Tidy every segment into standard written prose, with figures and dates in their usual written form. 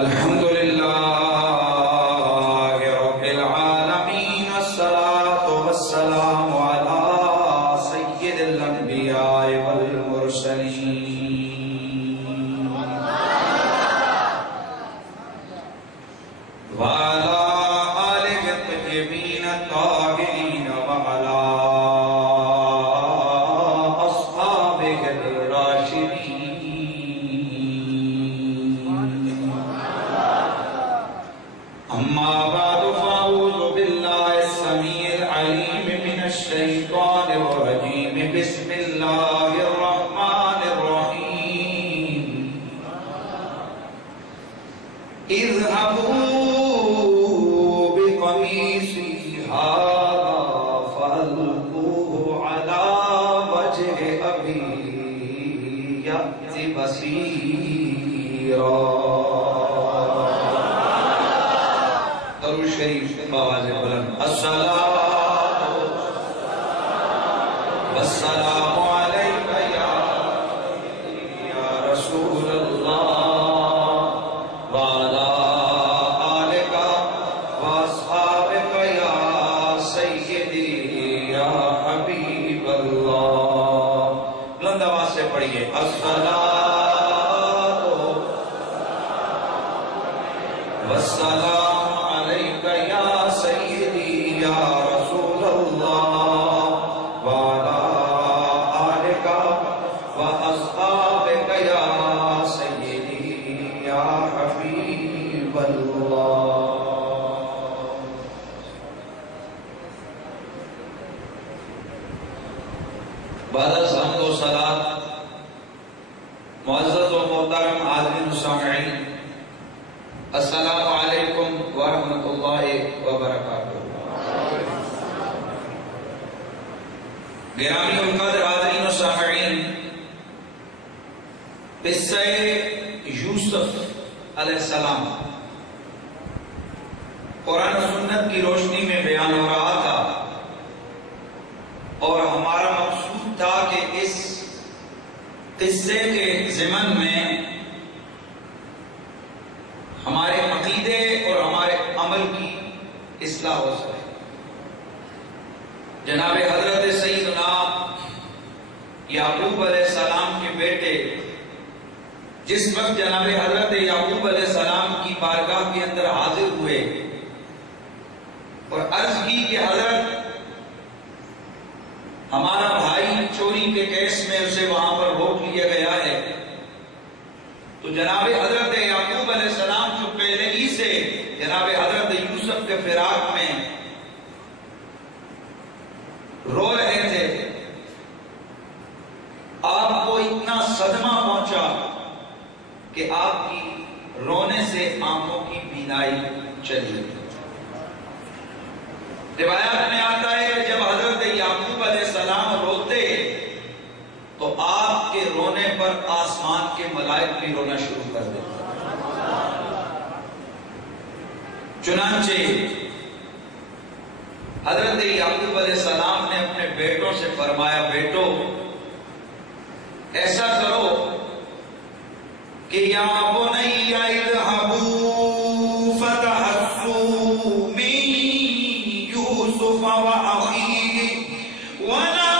الحمد لله رب العالمين الصلاة والسلام على سيد الأنبياء والمرسلين وعلى آله الطيبين الطاهرين وعلى أصحابه الراشدين. أما بعد فأعوذ بالله السميع العليم من الشيطان الرجيم. بسم الله الرحمن الرحيم. اذهبوا بقميصي هذا فألقوه على وجه أبي يأت بصيرا. درود شریف بآواز بلند. الصلاة والسلام علیک یا رسول اللہ وعلی آلک واصحابک یا سیدی یا حبیب اللہ. بلند آواز سے پڑھیے. الصلاة والسلام علیک یا سیدی یا رسول اللہ وعلی آلک واصحابک یا سیدی یا حبیب اللہ. بعد از حمد و صلات معزز و محترم حاضرین و سامعین، السلام علیکم ورحمۃ اللہ وبرکاتہ. گرامی القدر حاضرین و سامعین، قصہ یوسف علیہ السلام قرآن و سنت کی روشنی میں بیان ہو رہا تھا، اور ہمارا مقصود تھا کہ اس قصے کے ضمن میں ہمارے عقیدے اور ہمارے عمل کی اصلاح ہو سکے. جناب حضرت سیدنا یعقوب علیہ السلام کے بیٹے جس وقت جناب حضرت یعقوب علیہ السلام کی بارگاہ کے اندر حاضر ہوئے اور عرض کی کہ حضرت ہمارا بھائی چوری کے کیس میں اسے وہاں پر روک لیا گیا ہے، تو جناب حضرت یعقوب علیہ السلام جو پہلے ہی سے جناب حضرت یوسف کے فراق میں رو رہے تھے، آپ کو اتنا صدمہ پہنچا کہ آپ کی رونے سے آنکھوں کی بینائی چلی گئی. روایات میں آتا ہے کہ جب حضرت یعقوب علیہ السلام روتے تو آپ کے رونے پر آسمان کے ملائک بھی رونا شروع کر دیتے. چنانچہ حضرت یعقوب علیہ السلام نے اپنے بیٹوں سے فرمایا، بیٹو ایسا کرو کہ یا بنی اذهبوا فتحسسوا من یوسف واخیہ ولا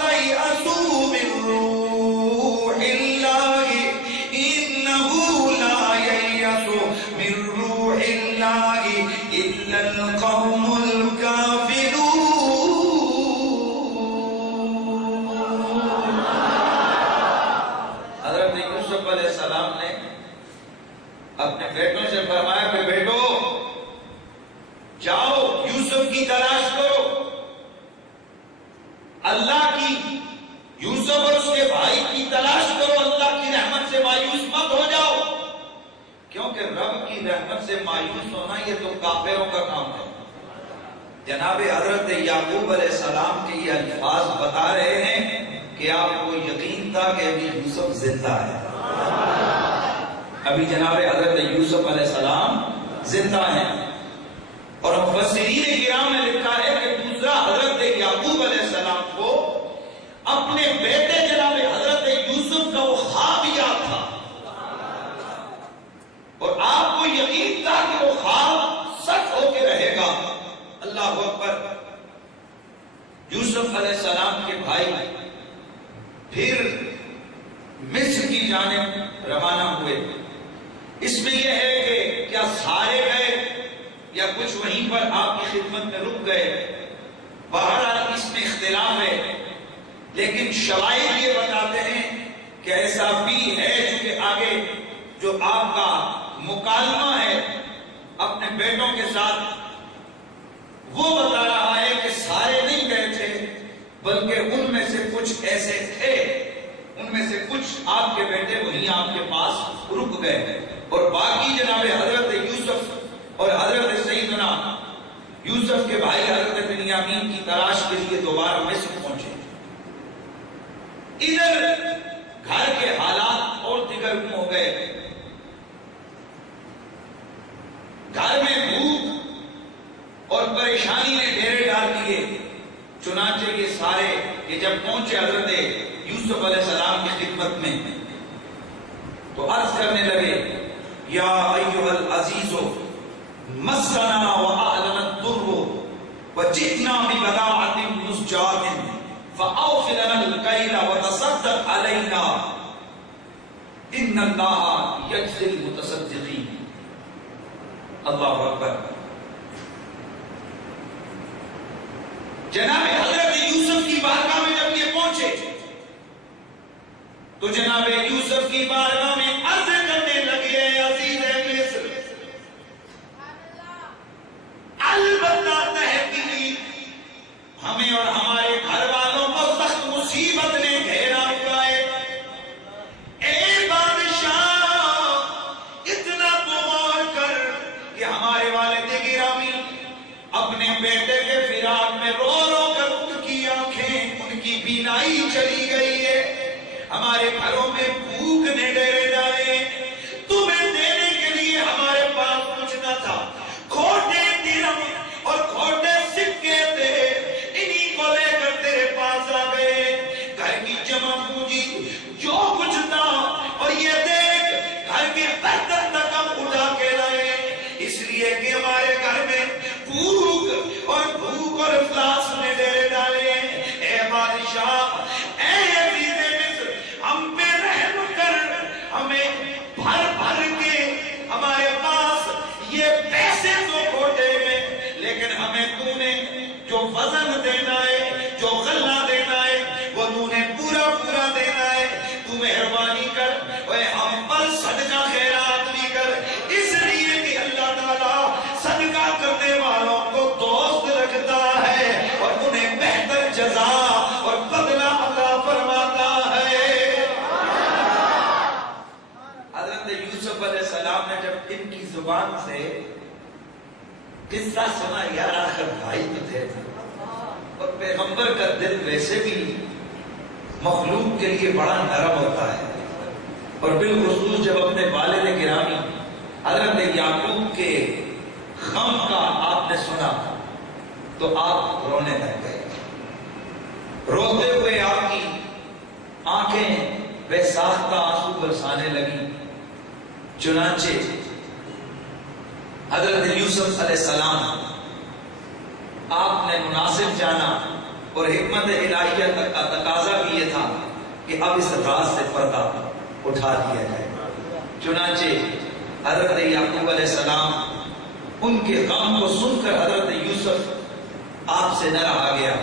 تیأسوا من روح اللہ انہ لا ییأس من روح اللہ الا القوم الکافرون. حضرت یوسف علیہ السلام نے اپنے بیٹوں سے فرمایا کہ بیٹو جاؤ یوسف کی تلاش کرو، اللہ کی، یوسف اور اس کے بھائی کی تلاش کرو، اللہ کی رحمت سے مایوس مت ہو جاؤ، کیونکہ رب کی رحمت سے مایوس ہونا یہ تو کافروں کا کام ہے. جناب حضرت یعقوب علیہ السلام کے یہ الفاظ بتا رہے ہیں کہ آپ کو یقین تھا کہ ابھی یوسف زندہ ہے، ابھی جناب حضرت یوسف علیہ السلام زندہ ہیں. اور مفسرین کرام نے لکھا ہے کہ دوسرا حضرت یعقوب علیہ السلام کو اپنے بیٹے جناب حضرت یوسف کا وہ خواب یاد تھا میں یہ ہے کہ کیا سارے گئے یا کچھ وہیں پر آپ کی خدمت میں رک گئے، بہرحال اس میں اختلاف ہے، لیکن شواہد یہ بتاتے ہیں کہ ایسا بھی ہے چونکہ آگے جو آپ کا مکالمہ ہے اپنے بیٹوں کے ساتھ وہ بتا رہا ہے کہ سارے نہیں گئے تھے، بلکہ ان میں سے کچھ ایسے تھے، ان میں سے کچھ آپ کے بیٹے وہیں آپ کے پاس رک گئے، اور باقی جناب حضرت یوسف اور حضرت سیدنا یوسف کے بھائی حضرت بنیامین کی تلاش کے لیے دوبارہ مصر پہنچے۔ ادھر گھر کے حالات اور دیگر ہو گئے، گھر میں بھوک اور پریشانی نے ڈیرے ڈال دیے۔ چنانچہ یہ سارے کہ جب پہنچے حضرت یوسف علیہ السلام کی خدمت میں تو عرض کرنے لگے، یا ایھا العزیز مسنا واہلنا الضر وجئنا ببضاعۃ مزجاۃ فاوف لنا الکیل وتصدق علینا ان اللہ یجزی المتصدقین۔ اللہ اکبر۔ جناب حضرت یوسف کی بارگاہ میں جب یہ پہنچے تو جناب یوسف کی بارگاہ میں عرض کرنے لگے، اے عزیز مصر، البتہ تحقیق ہمیں اور ہمارے گھر والوں کو سخت مصیبت نے گھیرا ہوا ہے۔ اے بادشاہ، اتنا تو غور کر کہ ہمارے والد گرامی اپنے بیٹے کے فراق میں رو رو کر ان کی آنکھیں، ان کی بینائی چلی گئی ہے، ہمارے گھروں میں بھوک نے ڈیرے ڈالے، تمہیں دینے کے لیے ہمارے پاس کچھ نہ تھا، کھوٹے درہم اور کھوٹے سکے تھے، انہی کو لے کر تیرے پاس آ گئے، گھر کی جمع پونجی جو کچھ تھا، اور یہ دیکھ گھر کے برتن تک ہم اٹھا کے لائے، اس لیے کہ ہمارے گھر میں بھوک اور افلاس نے ڈیرے ڈالے۔ اے بادشاہ، اے عزیز مصر، ہم پہ رحم کر، ہمیں بھر بھر کے ہمارے پاس یہ پیسے تو کھوٹے ہیں، لیکن ہمیں تو نے جو وزن دینا ہے، جو غلہ دینا ہے، وہ تو نے پورا پورا دینا ہے، تو مہربانی کر، اے ہم پر صدقہ خیرات بھی کر، اس لیے کہ اللہ تعالیٰ صدقہ کرنے والوں کو دوست رکھتا ہے اور انہیں بہتر جزا اور بدلہ عطا فرماتا ہے۔ حضرت یوسف علیہ السلام نے جب ان کی زبان سے قصہ سنا، یار آخر بھائی تو تھے، اور پیغمبر کا دل ویسے بھی مخلوق کے لیے بڑا نرم ہوتا ہے، اور بالخصوص جب اپنے والد گرامی حضرت یعقوب کے غم کا آپ نے سنا تو آپ رونے لگ گئے، روتے ہوئے آپ کی آنکھیں بے ساختہ آنسو برسانے لگی۔ چنانچہ حضرت یوسف علیہ السلام آپ نے مناسب جانا، اور حکمت الہیہ کا تقاضا بھی یہ تھا کہ اب اس راز سے پردہ اٹھا دیا جائے۔ چنانچہ حضرت یعقوب علیہ السلام ان کے غم کو سن کر حضرت یوسف آپ سے نہ رہا گیا،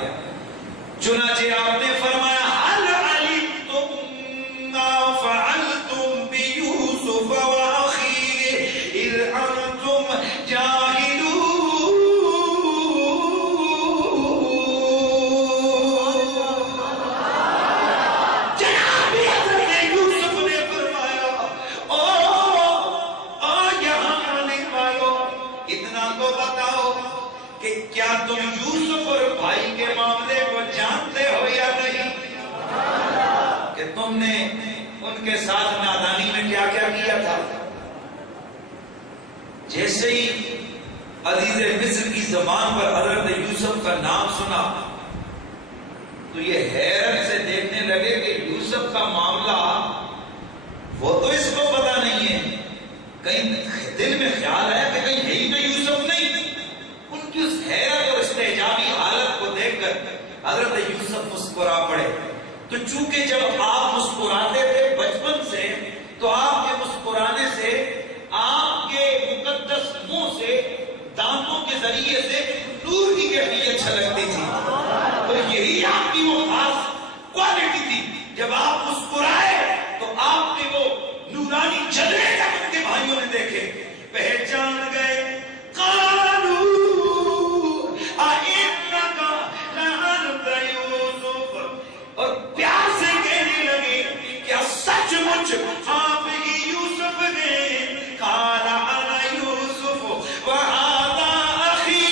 چنانچہ آپ نے فرمایا، هل علمتم ما فعلتم بيوسف واخيه اذ انتم جاهلون۔ جناب حضرت یوسف نے فرمایا، یہاں آنے والوں، اتنا تو بتاؤ کہ کیا تم یوسف اور بھائی کے معاملے کو جانتے ہو یا نہیں، کہ تم نے ان کے ساتھ نادانی میں کیا کیا کیا تھا۔ جیسے ہی عزیز مصر کی زبان پر حضرت یوسف کا نام سنا تو یہ حیرت سے دیکھنے لگے کہ یوسف کا معاملہ وہ تو اس کو پتا نہیں ہے، کہیں دل میں خیال ہے کہ کہیں یہی تو یوسف نہیں۔ ان کی اس حیرت اور استعجابی حالت کو دیکھ کر حضرت یوسف مسکرا پڑے۔ تو چونکہ جب آپ مسکراتے تھے بچپن سے، تو آپ کے مسکرانے سے آپ کے دانتوں کے ذریعے سے نور کی کیفیت چھلکتی تھی. تو یہی آپ کی وہ خاص کوالٹی تھی. جب آپ مسکرائے تو آپ کے وہ نورانی جلوے جب ان کے بھائیوں نے دیکھے پہچان گئے. اور پیار سے کہنے لگے کیا سچ مچ آپ ہی یوسف ہیں؟ قال انا یوسف وهذا اخي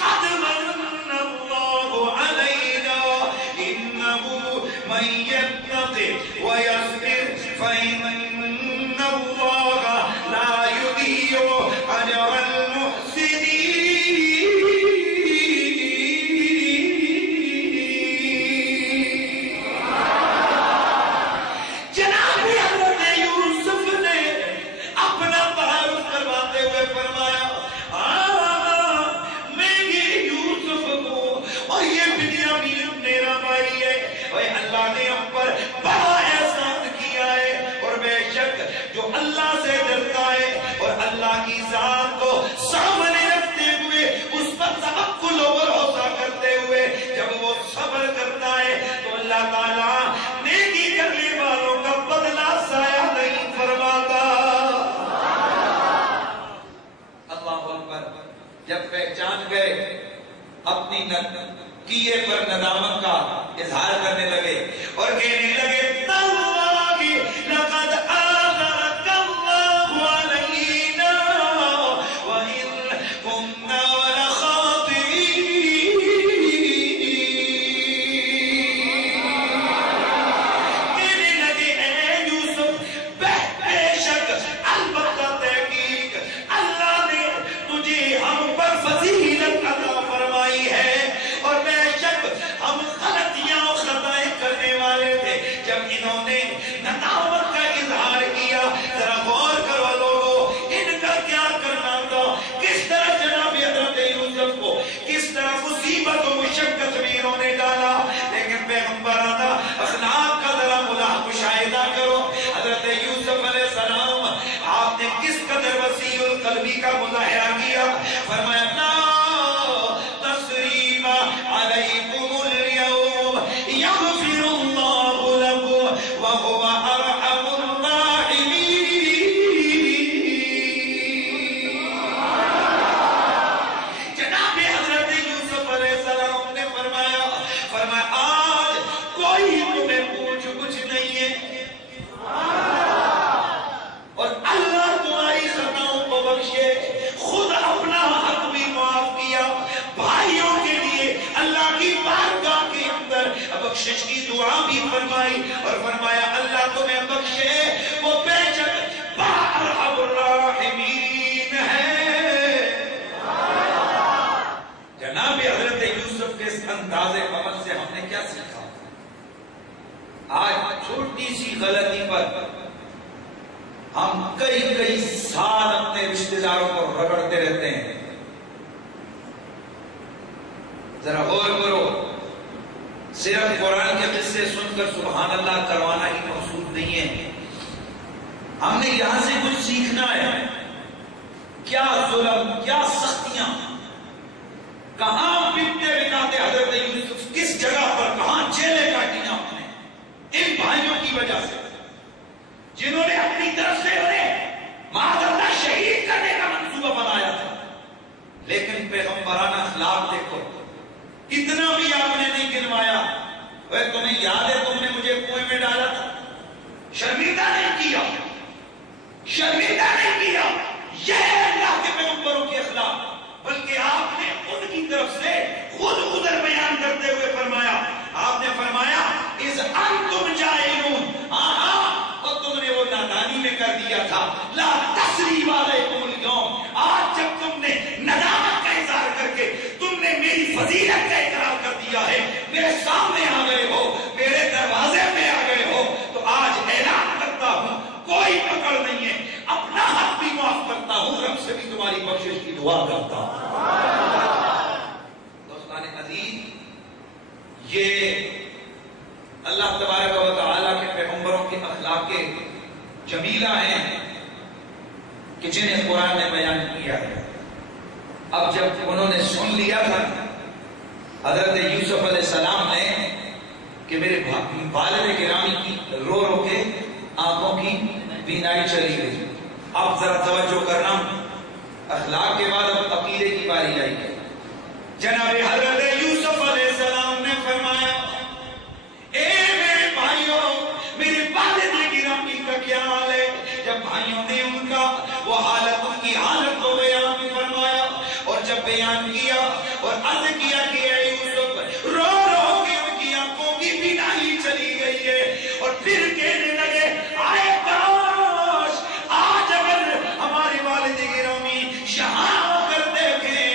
قد من الله علينا انه من يتق ويصبر فان الله لا يضيع اجر المحسنين. اللہ نے ہم پر بڑا احسان کیا ہے اور بے شک جو اللہ سے ڈرتا ہے اور اللہ کی ذات کو سامنے رکھتے ہوئے اس پر توکل و بھروسہ کرتے ہوئے جب وہ صبر کرتا ہے تو اللہ تعالیٰ نیکی کرنے والوں کا بدلہ ضائع نہیں فرماتا. اللہ اکبر. جب پہچان گئے اپنی کیے پر ندامت کا اظہار کرنے لگے اور کہنے لگے تاللہ لقد آثرک اللہ علینا وإن كنا لخاطئین. کہنے لگے اے یوسف بے شک البتہ تحقیق اللہ نے تجھے ہم پر فضیلت عطا فرمائی ہے اور بے شک ہم غلطیاں اور خطائیں کرنے والے تھے. جب انہوں نے ندامت کا اظہار کیا ذرا غور کرو لوگوں ان کا کیا کرنا تھا. کس طرح جناب حضرت یوسف کو کس طرح مصیبت و مشقت میں انہوں نے ڈالا. لیکن پیغمبرانہ اخلاق کا ذرا مشاہدہ کرو. حضرت یوسف علیہ السلام آپ نے کس قدر وسیع القلبی کا مظاہرہ کیا. فرمایا عليكم اليوم يغفر الله لكم وهو أرحم الراحمين. جناب حضرت یوسف علیہ السلام نے فرمایا آج کوئی تمہیں پوچھ کچھ نہیں ہے اور اللہ تمہاری خطاؤں کو بخشے. خود اپنا حق بھی معاف کیا. بھائیوں کے لیے اللہ کی بارگاہ کے اندر بخشش کی دعا بھی فرمائی اور فرمایا اللہ تمہیں بخشے وہ بے شک ارحم الراحمین ہے. جناب حضرت یوسف کے اس انداز عمل سے ہم نے کیا سیکھا؟ آج چھوٹی سی غلطی پر ہم کئی سال اپنے رشتہ داروں کو رگڑتے رہتے ہیں. ذرا غور کرو. صرف قرآن کے قصے سن کر سبحان اللہ کروانا ہی مقصود نہیں ہے. ہم نے یہاں سے کچھ سیکھنا ہے. کیا ظلم کیا سختیاں کہاں بکتے بکاتے حضرت یوسف کس جگہ پر کہاں جیلیں کاٹی آپ نے ان بھائیوں کی وجہ سے جنہوں نے اپنی طرف سے انہیں معاذ اللہ شہید کرنے کا منصوبہ بنایا تھا. لیکن پیغمبرانہ اخلاق دیکھو اتنا بھی آپ نے نہیں گنوایا. تمہیں یاد ہے تم نے مجھے کنویں میں ڈالا تھا. شرمندہ نہیں کیا. یہ ہے اللہ کے پیغمبروں کے اخلاق. بلکہ آپ نے ان کی طرف سے خود عذر بیان کرتے ہوئے فرمایا. آپ نے فرمایا اذ انتم جاہلون. اور تم نے وہ نادانی میں کر دیا تھا. لا تثریب علیکم اليوم. آج جب تم نے ندامت کا اظہار کر کے تم نے میری فضیلت کا اقرار کر دیا ہے, میرے سامنے آ گئے ہو, میرے دروازے پہ آ گئے ہو, تو آج اعلان کرتا ہوں کوئی پکڑ نہیں ہے. اپنا حق بھی معاف کرتا ہوں, رب سے بھی تمہاری بخشش کی دعا کرتا ہوں. دوستان عزیز, یہ اللہ تبارک و تعالیٰ کے پیغمبروں کے اخلاق جمیلہ ہیں کہ جنہیں قرآن نے بیان کیا ہے. اب جب انہوں نے سن لیا تھا حضرت یوسف علیہ السلام نے کہ میرے والد گرامی کی رو رو کے آنکھوں کی بینائی چلی گئی، اب ذرا توجہ کرنا، اخلاق کے بعد اب عقیدے کی باری آئی ہے۔ جناب حضرت یوسف علیہ السلام نے فرمایا اے میرے بھائیوں، میرے والد گرامی کا کیا حال ہے؟ جب بھائیوں نے ان کا وہ حالت، ان کی حالت کو بیان فرمایا، اور جب بیان کیا اور عرض کیا کہ اے یوسف، رو رو کے ان کی آنکھوں کی بینائی چلی گئی ہے، اور پھر کہنے لگے آئے کاش آج اگر ہمارے والد گرامی یہاں ہو کر دیکھیں،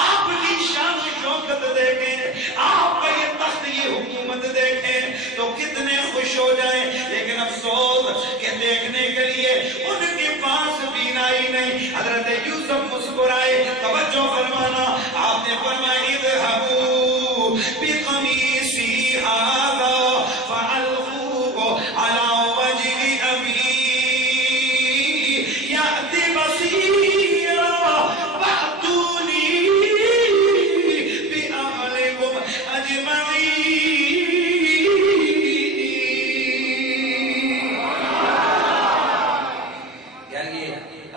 آپ کی شان شوکت دیکھیں، آپ کا یہ تخت، یہ حکومت دیکھیں تو کتنے خوش ہو جائیں، لیکن افسوس کہ دیکھنے کے لیے ان کے پاس بینائی نہیں۔ حضرت یوسف مسکرائے، توجہ فرمانا، آپ نے فرمایا اذهبوا بقمیصی هذا فألقوه على وجه أبي يأت بصيرا وأتوني بأهلكم أجمعين۔ یعنی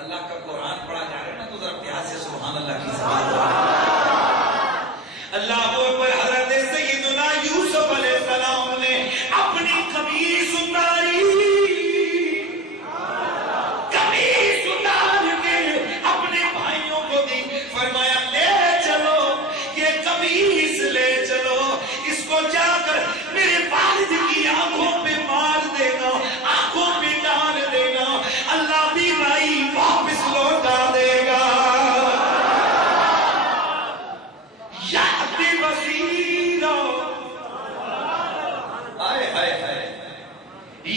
اللہ کا قرآن پڑھا جا رہا ہے نا تو ذرا پیار سے سبحان اللہ کی زبان اللہ اکبر۔ حضرت سیدنا یوسف علیہ السلام نے اپنی قمیص اتاری، قمیص اتار کے اپنے بھائیوں کو دی، فرمایا لے چلو یہ قمیص، لے چلو اس کو جا کر میرے والد کی آنکھوں پہ مار دینا، آنکھوں پہ ڈال دینا، اللہ بھی بھائی واپس لوٹا دے گا۔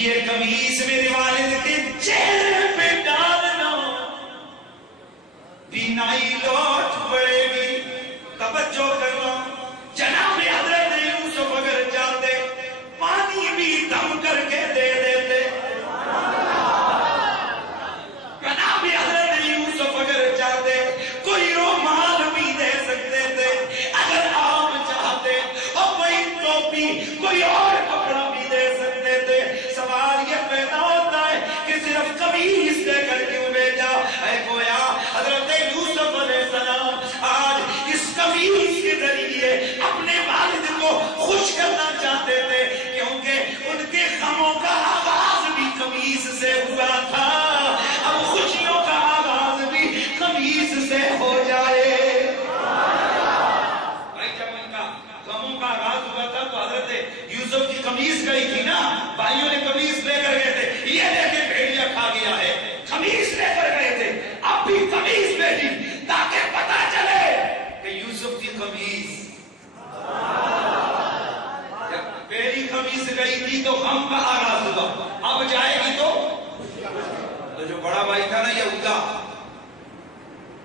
یہ قمیص میرے والد کے چہرے پہ ڈالنا، بینائی لوٹ پڑے گی۔ توجہ کرنا، جناب حضرت یوسف اگر جاتے پانی بھی دم کر کے دے دیتے، جناب حضرت یوسف اگر جاتے کوئی رومال بھی دے سکتے تھے، اگر آپ چاہتے اور کوئی ٹوپی، کوئی اور کپڑا بھی دے سکتے تھے۔ سوال یہ پیدا ہوتا ہے کہ صرف قمیص دے کر کیوں بھیجا؟ اے گویا حضرت یوسف علیہ السلام آج اس قمیص کے ذریعے اپنے والد کو خوش کرنا چاہتے تھے، کیونکہ ان کے غموں کا آغاز بھی قمیص سے ہوا تھا، اب خوشیوں کا آغاز بھی قمیص سے ہو جائے۔ غموں کا آغاز ہوا تھا تو حضرت یوسف کی قمیص گئی تھی نا، بھائیوں نے قمیص لے کر گئے تھے، یہ لے کے بھیڑیا کھا گیا ہے، قمیص لے کر گئے تھے، اب بھی قمیص بھیجی تاکہ پتا چلے کہ یوسف کی قمیص، جب پہلی قمیص گئی تھی تو غم کا آغاز ہوا، اب جائے گی تو جو بڑا بھائی تھا نا یہودا،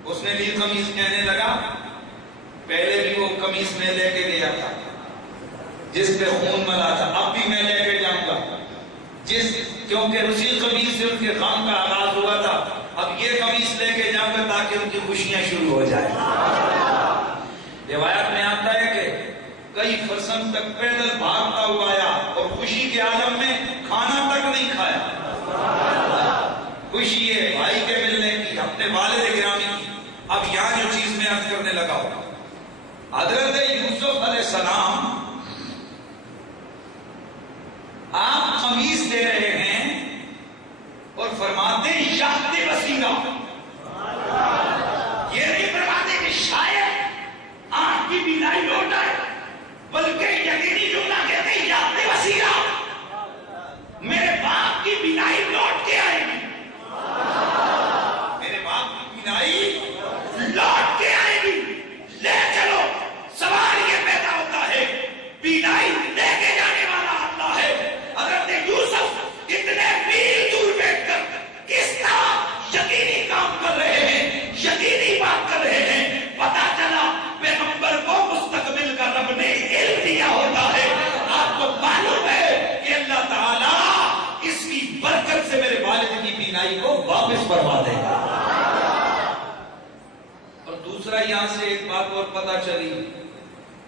اس نے بھی قمیص کہنے لگا، پہلے بھی وہ قمیص میں لے کے گیا تھا جس پہ خون ملا تھا، اب بھی میں لے کے جاؤں گا، کیونکہ اسی قمیص سے ان کے غم کا آغاز ہوا تھا، اب یہ قمیص لے کے جاؤں گا تاکہ ان کی خوشیاں شروع ہو جائیں۔ روایت میں آتا ہے کہ کئی فرسنگ تک پیدل بھاگتا ہوا آیا اور خوشی کے عالم میں کھانا تک نہیں کھایا، خوشی ہے بھائی کے ملنے کی، اپنے والد گرامی کی۔ اب یہاں جو چیز میں عرض کرنے لگا ہوں، حضرت یوسف علیہ السلام آپ قمیص دے رہے ہیں اور فرماتے ہیں یاقوت وسیلہ، یہ نہیں فرماتے کہ شاید آنکھ کی بینائی لوٹ آئے، بلکہ یقینی جملہ کہتے ہیں یاقوت وسیلہ، میرے باپ کی بینائی لوٹ کے آئے گی، میرے باپ کی بینائی لوٹ کے آئے گی، لے چلو۔ سوال یہ پیدا ہوتا ہے پتہ چلی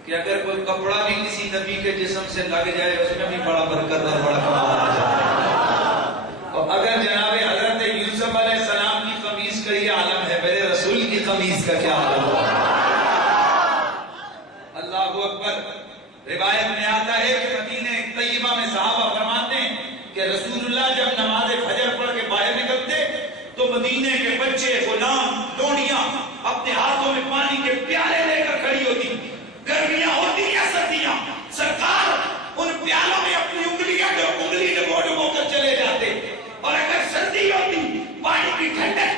کہ اگر کوئی کپڑا بھی کسی نبی کے جسم سے لگ جائے اس میں بھی بڑا برکت اور بڑا کمال آ جاتا ہے. اور اگر جناب حضرت یوسف علیہ السلام کی قمیص کا یہ عالم ہے، میرے رسول کی قمیص کا کیا عالم ہوگا؟ اللہ اکبر. روایت میں آتا ہے کہ مدینہ طیبہ میں صحابہ فرماتے ہیں کہ رسول اللہ جب نماز فجر پڑھ کے باہر نکلتے تو مدینے کے بچے، غلام، لونڈیاں اپنے ہاتھوں میں پانی کے پیالے لے کر کھڑی ہوتی. گرمیاں ہوتی یا سردیاں، سرکار ان پیالوں میں اپنی انگلی ڈبو کر چلے جاتے. اور اگر سردی ہوتی پانی کی ٹھنڈک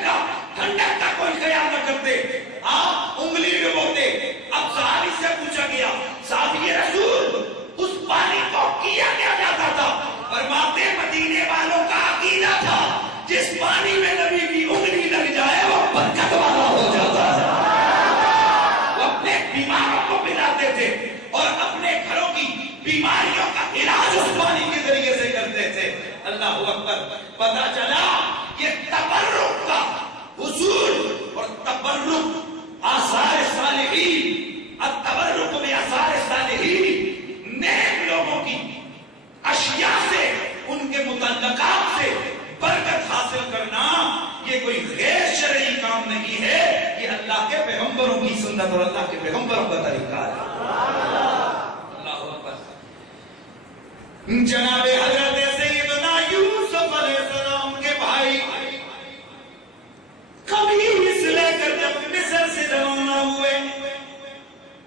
کا کوئی خیال نہ کرتے، آپ انگلی ڈبوتے. اب صحابی سے پوچھا گیا، صحابی رسول اس پانی کو کیا جاتا تھا؟ فرماتے مدینے والوں کا عقیدہ تھا جس پانی میں نبی کی انگلی لگ جائے وہ برکت والا ہو جاتا ہے. وہ اپنے بیماروں کو پلاتے تھے اور اپنے گھروں کی بیماریوں کا علاج اس پانی کے ذریعے سے کرتے تھے. اللہ اکبر. پتہ چلا یہ تبرک کا حصول اور تبرک آثار صالحین، التبرک میں آثار صالحین، نیک لوگوں کی اشیاء سے، ان کے متعلقات سے برکت حاصل کرنا یہ کوئی غیر شرعی کام نہیں ہے، یہ اللہ کے پیغمبروں کی سنت اور اللہ کے پیغمبروں کا طریقہ ہے. اللہ اکبر. جناب حضرت سیدنا یوسف علیہ السلام کے بھائی قمیص لے کر جب مصر سے روانہ ہوئے،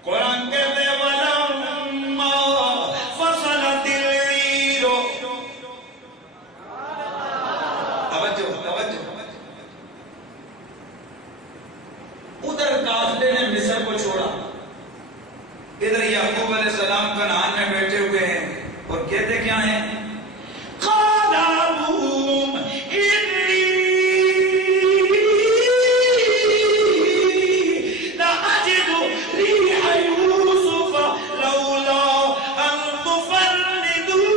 قرآن کہتے ہیں وَلَمَّا فَصَلَتِ الْعِيرُ. توجہ. ادھر قافلے نے مصر کو چھوڑا، ادھر یعقوب علیہ السلام کنعان میں بیٹھے ہوئے ہیں اور کہتے کیا ہیں؟ قَالَ أَبُوهُمْ إِنِّي لَأَجِدُ رِيحَ يُوسُفَ لَوْلَا أَن تُفَنِّدُونِ.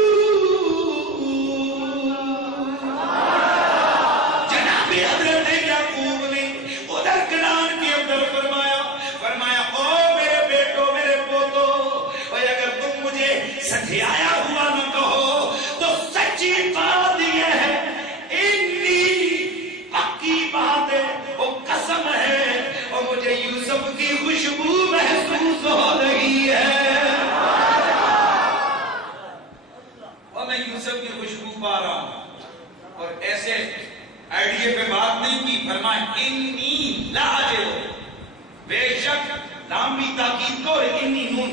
جناب حضرت یعقوب نے ادھر کنعان کے اندر فرمایا او میرے بیٹو، میرے پوتو، اور اگر تم مجھے سٹھیایا ہوا نہ کہو تو سچی بات یہ ہے، انی پکی بات ہے، وہ قسم ہے، اور مجھے یوسف کی خوشبو محسوس ہو رہی ہے، اور میں یوسف کی خوشبو پا رہا ہوں. اور ایسے آئیڈیے پہ بات نہیں کی، فرمایا انی لاجد، بے شک نام بھی تاکید کو، انی نون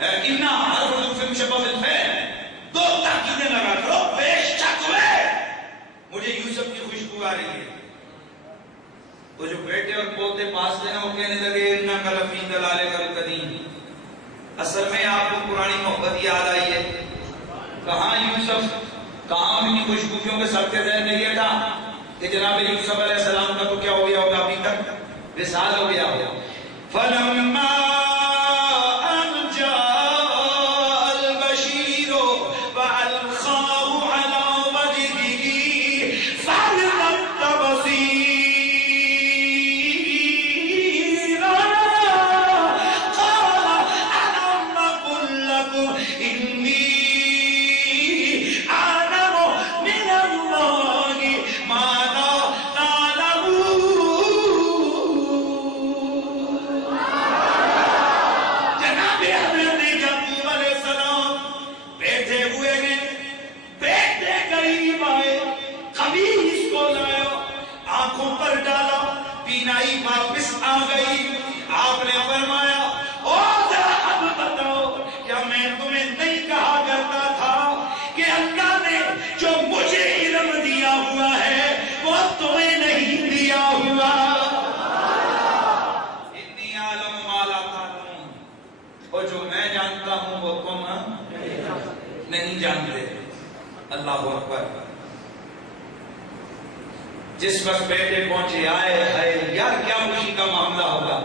انا حرف العطف مشبہ بالفعل، دو تاکیدیں لگا کرو، بے شک مجھے یوسف کی خوشبو آ رہی ہے. تو جو بیٹے اور پوتے پاس تھے نا وہ کہنے لگے انک لفی ضلالک القدیم. اصل میں آپ کو پرانی محبت یاد آئی ہے. کہاں یوسف، کہاں ان کی خوشبو؟ کیونکہ سب کے ذہن میں یہ تھا کہ جناب یوسف علیہ السلام کا تو کیا ہو گیا ہوگا، ابھی تک وصال ہو گیا ہوگا. فلما واپس آ گئی. آپ نے فرمایا او ذرا اب بتاؤ، کیا میں تمہیں نہیں کہا کرتا تھا کہ اللہ نے جو مجھے علم دیا ہوا ہے وہ تمہیں نہیں دیا ہوا؟ انی عالم ما لا تعلمون، اور جو میں جانتا ہوں وہ تم نہیں جانتے. اللہ اکبر. جس وقت بیٹے پہنچے، آئے یار کیا خوشی کا معاملہ ہوگا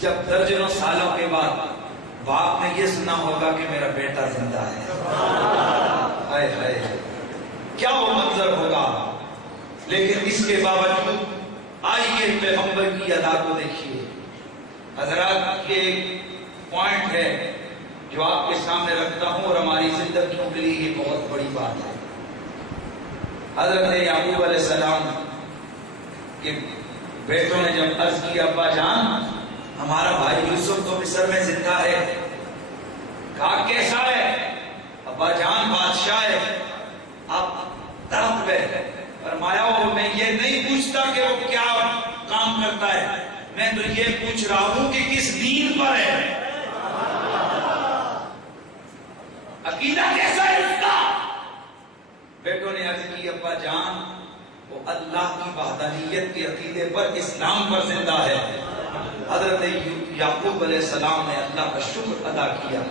جب درجنوں سالوں کے بعد باپ نے یہ سنا ہوگا کہ میرا بیٹا زندہ ہے. کیا وہ منظر ہوگا. لیکن اس کے باوجود آئیے پیغمبر کی ادا کو دیکھیے. حضرات یہ پوائنٹ ہے جو آپ کے سامنے رکھتا ہوں اور ہماری زندگیوں کے لیے یہ بہت بڑی بات ہے. حضرت یعقوب علیہ السلام کے بیٹوں نے جب عرض کیا ابا جان ہمارا بھائی یوسف تو مصر میں زندہ ہے. کہا کیسا ہے؟ ابا جان بادشاہ ہے. آپ تڑپ گئے. فرمایا وہ میں یہ نہیں پوچھتا کہ وہ کیا کام کرتا ہے, میں تو یہ پوچھ رہا ہوں کہ کس دین پر ہے, عقیدہ کیسا ہے اس کا. بیٹوں نے عرض کی ابا جان وہ اللہ کی وحدانیت کے عقیدے پر اسلام پر زندہ ہے. حضرت یعقوب علیہ السلام نے اللہ کا شکر ادا کیا.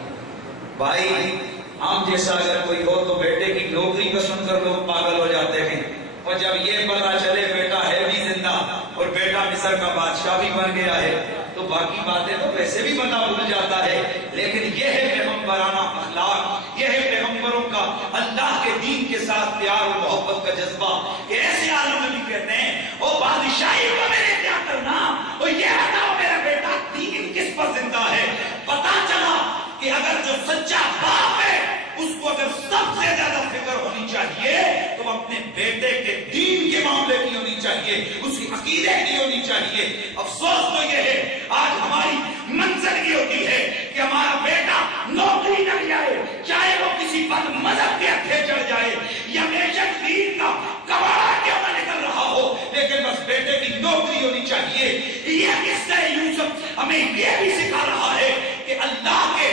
بھائی ہم جیسا اگر کوئی ہو تو بیٹے کی نوکری کو سن کر لوگ پاگل ہو جاتے ہیں, اور جب یہ پتا چلے بیٹا ہے بھی زندہ اور بیٹا مصر کا بادشاہ بھی بن گیا ہے تو باقی باتیں تو ویسے بھی بندہ بھول جاتا ہے. لیکن یہ ہے پیغمبرانہ اخلاق, یہ ہے پیغمبروں کا اللہ کے دین کے ساتھ پیار اور محبت کا جذبہ. ایسے عالم بھی کہتے ہیں او بادشاہی کو میرے کیا کرنا, اور یہ بتاؤ میرا بیٹا دین کس پر زندہ ہے. پتا چلا کہ اگر جو سچا باپ ہے اس کو اگر سب سے زیادہ فکر ہونی چاہیے تو اپنے بیٹے کے دین کے معاملے کی ہونی چاہیے, اس کی عقیدے کی ہونی چاہیے. افسوس تو یہ ہے آج ہماری منزل یہ ہوتی ہے کہ ہمارا بیٹا نوکری نہ جائے, چاہے وہ کسی بد مذہب کے ہتھے چڑھ جائے یا بیشک دین کا کباڑا کیوں نہ نکل رہا ہو, لیکن بس بیٹے کی نوکری ہونی چاہیے. یہ قصہ یوسف ہمیں یہ بھی سکھا رہا ہے کہ اللہ کے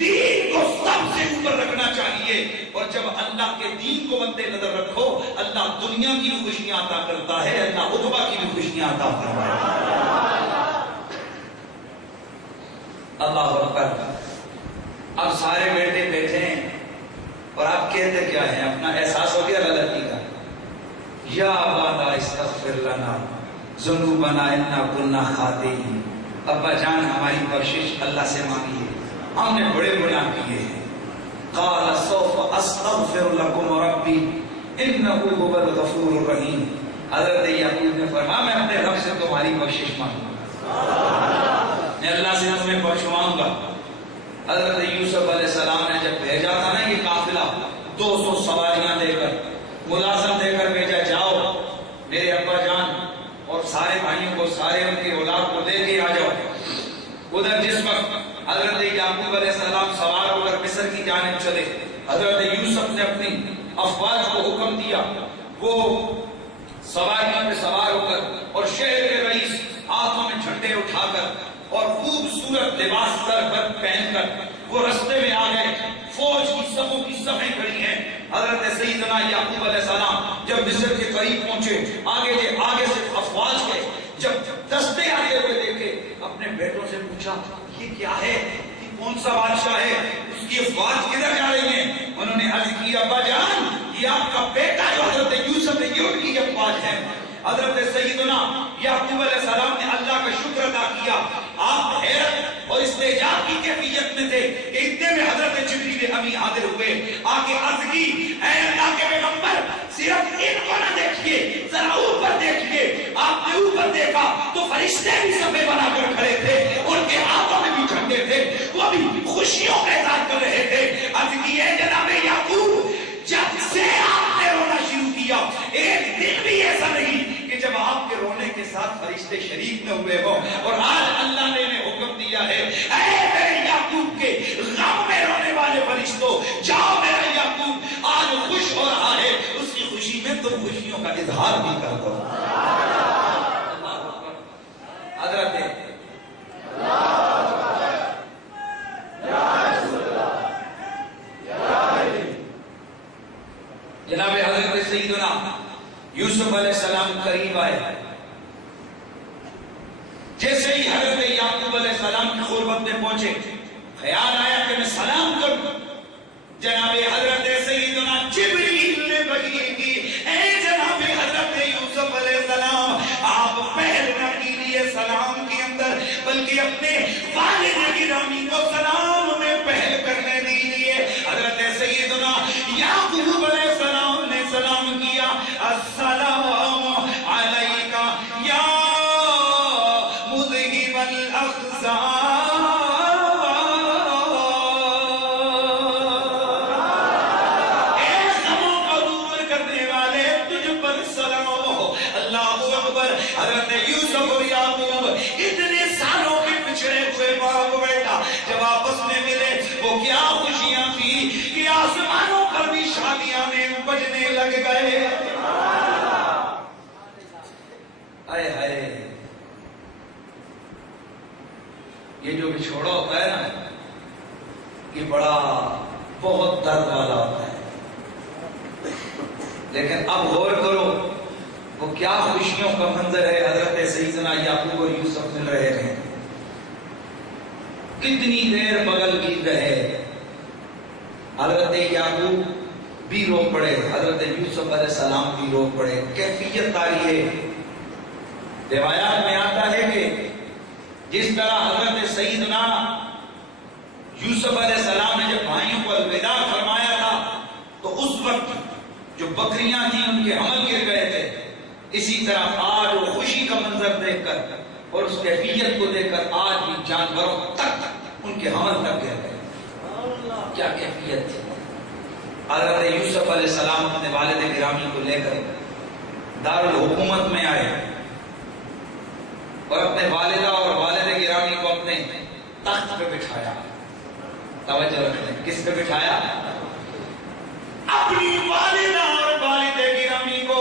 دین کو سب سے اوپر رکھنا چاہیے, اور جب اللہ کے دین کو مد نظر رکھو اللہ دنیا کی بھی خوشیاں عطا کرتا ہے, اللہ عقبہ کی بھی خوشیاں عطا فرماتا ہے. اللہ اکبر. اب سارے بیٹے بیٹھے ہیں اور آپ کہتے کیا ہیں, اپنا احساس ہو گیا غلطی کا. یا ابانا استغفر لنا ذنوبنا انا كنا خاطئین. ابا جان ہماری بخشش اللہ سے مانگیے, ہم نے بڑے گناہ کیے ہیں. قال سوف استغفر لكم ربی انه هو الغفور الرحیم. حضرت یعقوب نے فرمایا میں اپنے رب سے تمہاری بخشش مانگوں گا, میں اللہ سے تمہیں بخشواؤں گا. حضرت یوسف علیہ السلام نے جب بھیجا تھا نا یہ قافلہ 200 سواریاں دے کر, ملازم دے کر بھیجا, جاؤ میرے ابا جان اور سارے بھائیوں کو, سارے ان کی اولاد کو دے کے آ جاؤ. ادھر جس وقت حضرت یعقوب علیہ السلام سوار ہو کر مصر کی جانب چلے, حضرت یوسف نے اپنی افواج کو حکم دیا وہ سواریوں میں سوار ہو کر اور شہر کے رئیس ہاتھوں میں جھنڈے اٹھا کر اور خوبصورت لباس سر پر پہن کر وہ رستے میں آ گئے. فوج کی صفوں کی صفیں کھڑی ہیں. حضرت سیدنا یعقوب علیہ السلام جب مصر کے قریب پہنچے, آگے سے افواج کے جب دستے آگے ہوئے دیکھے, اپنے بیٹوں سے پوچھا یہ کیا ہے, یہ کون سا بادشاہ ہے, اس کی افواج کدھر جا رہی ہیں. انہوں نے عرض کی ابا جان یہ آپ کا بیٹا جو حضرت یوسف ہے یہ ان کی افواج ہے. حضرت سیدنا یعقوب علیہ السلام نے اللہ کا شکر ادا کیا. آپ حیرت اور استعجاب کی کیفیت میں تھے کہ اتنے میں حضرت جبریل امی حاضر ہوئے, آگے عرض کی اے اللہ کے پیغمبر صرف ان کو نہ دیکھیے, ذرا اوپر دیکھیے. آپ نے اوپر دیکھا تو فرشتے بھی صفے بنا کر کھڑے تھے, ان کے ہاتھوں میں بھی جھنڈے تھے, وہ بھی خوشیوں کا اظہار کر رہے تھے. عرض کی اے جناب یعقوب جب سے آپ نے رونا شروع کیا ایک دن بھی ایسا نہیں کہ جب آپ کے رونے کے ساتھ فرشتے شریک نہ ہوئے ہو, اور آج اللہ نے انہیں حکم دیا ہے اے میرے یعقوب کے غم میں رونے والے فرشتوں جاؤ میرا یعقوب آج خوش ہو رہا ہے, اس کی خوشی میں تم خوشیوں کا اظہار بھی کر دو. حضرت جناب حضرت سیدنا یوسف علیہ السلام قریب آئے. جیسے ہی حضرت یعقوب علیہ السلام کی قربت میں پہنچے خیال آیا کہ میں سلام کروں. جناب حضرت سیدنا جبریل نے وحی کی اے جناب حضرت یوسف علیہ السلام آپ پہل نہ کیجیے سلام کے اندر بلکہ اپنے والد گرامی کو سلام میں پہل کرنے دیجیے. حضرت سیدنا یعقوب علیہ السلام نے سلام کیا السلام علیکہ یا مذہب الاخزا آسمانوں پر بھی شادیاں نے بجنے لگ گئے. اے ہائے یہ جو بچھوڑا ہوتا ہے نا یہ بڑا بہت درد والا ہوتا ہے. لیکن اب غور کرو وہ کیا خوشیوں کا منظر ہے. حضرت سیدنا یعقوب اور یوسف مل رہے ہیں, کتنی دیر بغل کی رہے. حضرت یعقوب بھی رو پڑے, حضرت یوسف علیہ السلام بھی رو پڑے. کیفیت تاریخ ہے. روایات میں آتا ہے کہ جس طرح حضرت سیدنا یوسف علیہ السلام نے جب بھائیوں کو الوداع فرمایا تھا تو اس وقت جو بکریاں تھیں ان کے حمل گر گئے تھے, اسی طرح آج وہ خوشی کا منظر دیکھ کر اور اس کیفیت کو دیکھ کر آج بھی جانوروں تک ان کے حمل تک گر گئے. کیا کیفیت تھی. حضرت یوسف علیہ السلام اپنے والد گرامی کو لے کر دارالحکومت میں آئے اور اپنے والدہ اور والد گرامی کو اپنے تخت پہ بٹھایا. توجہ رکھیں, کس پہ بٹھایا؟ اپنی والدہ اور والد گرامی کو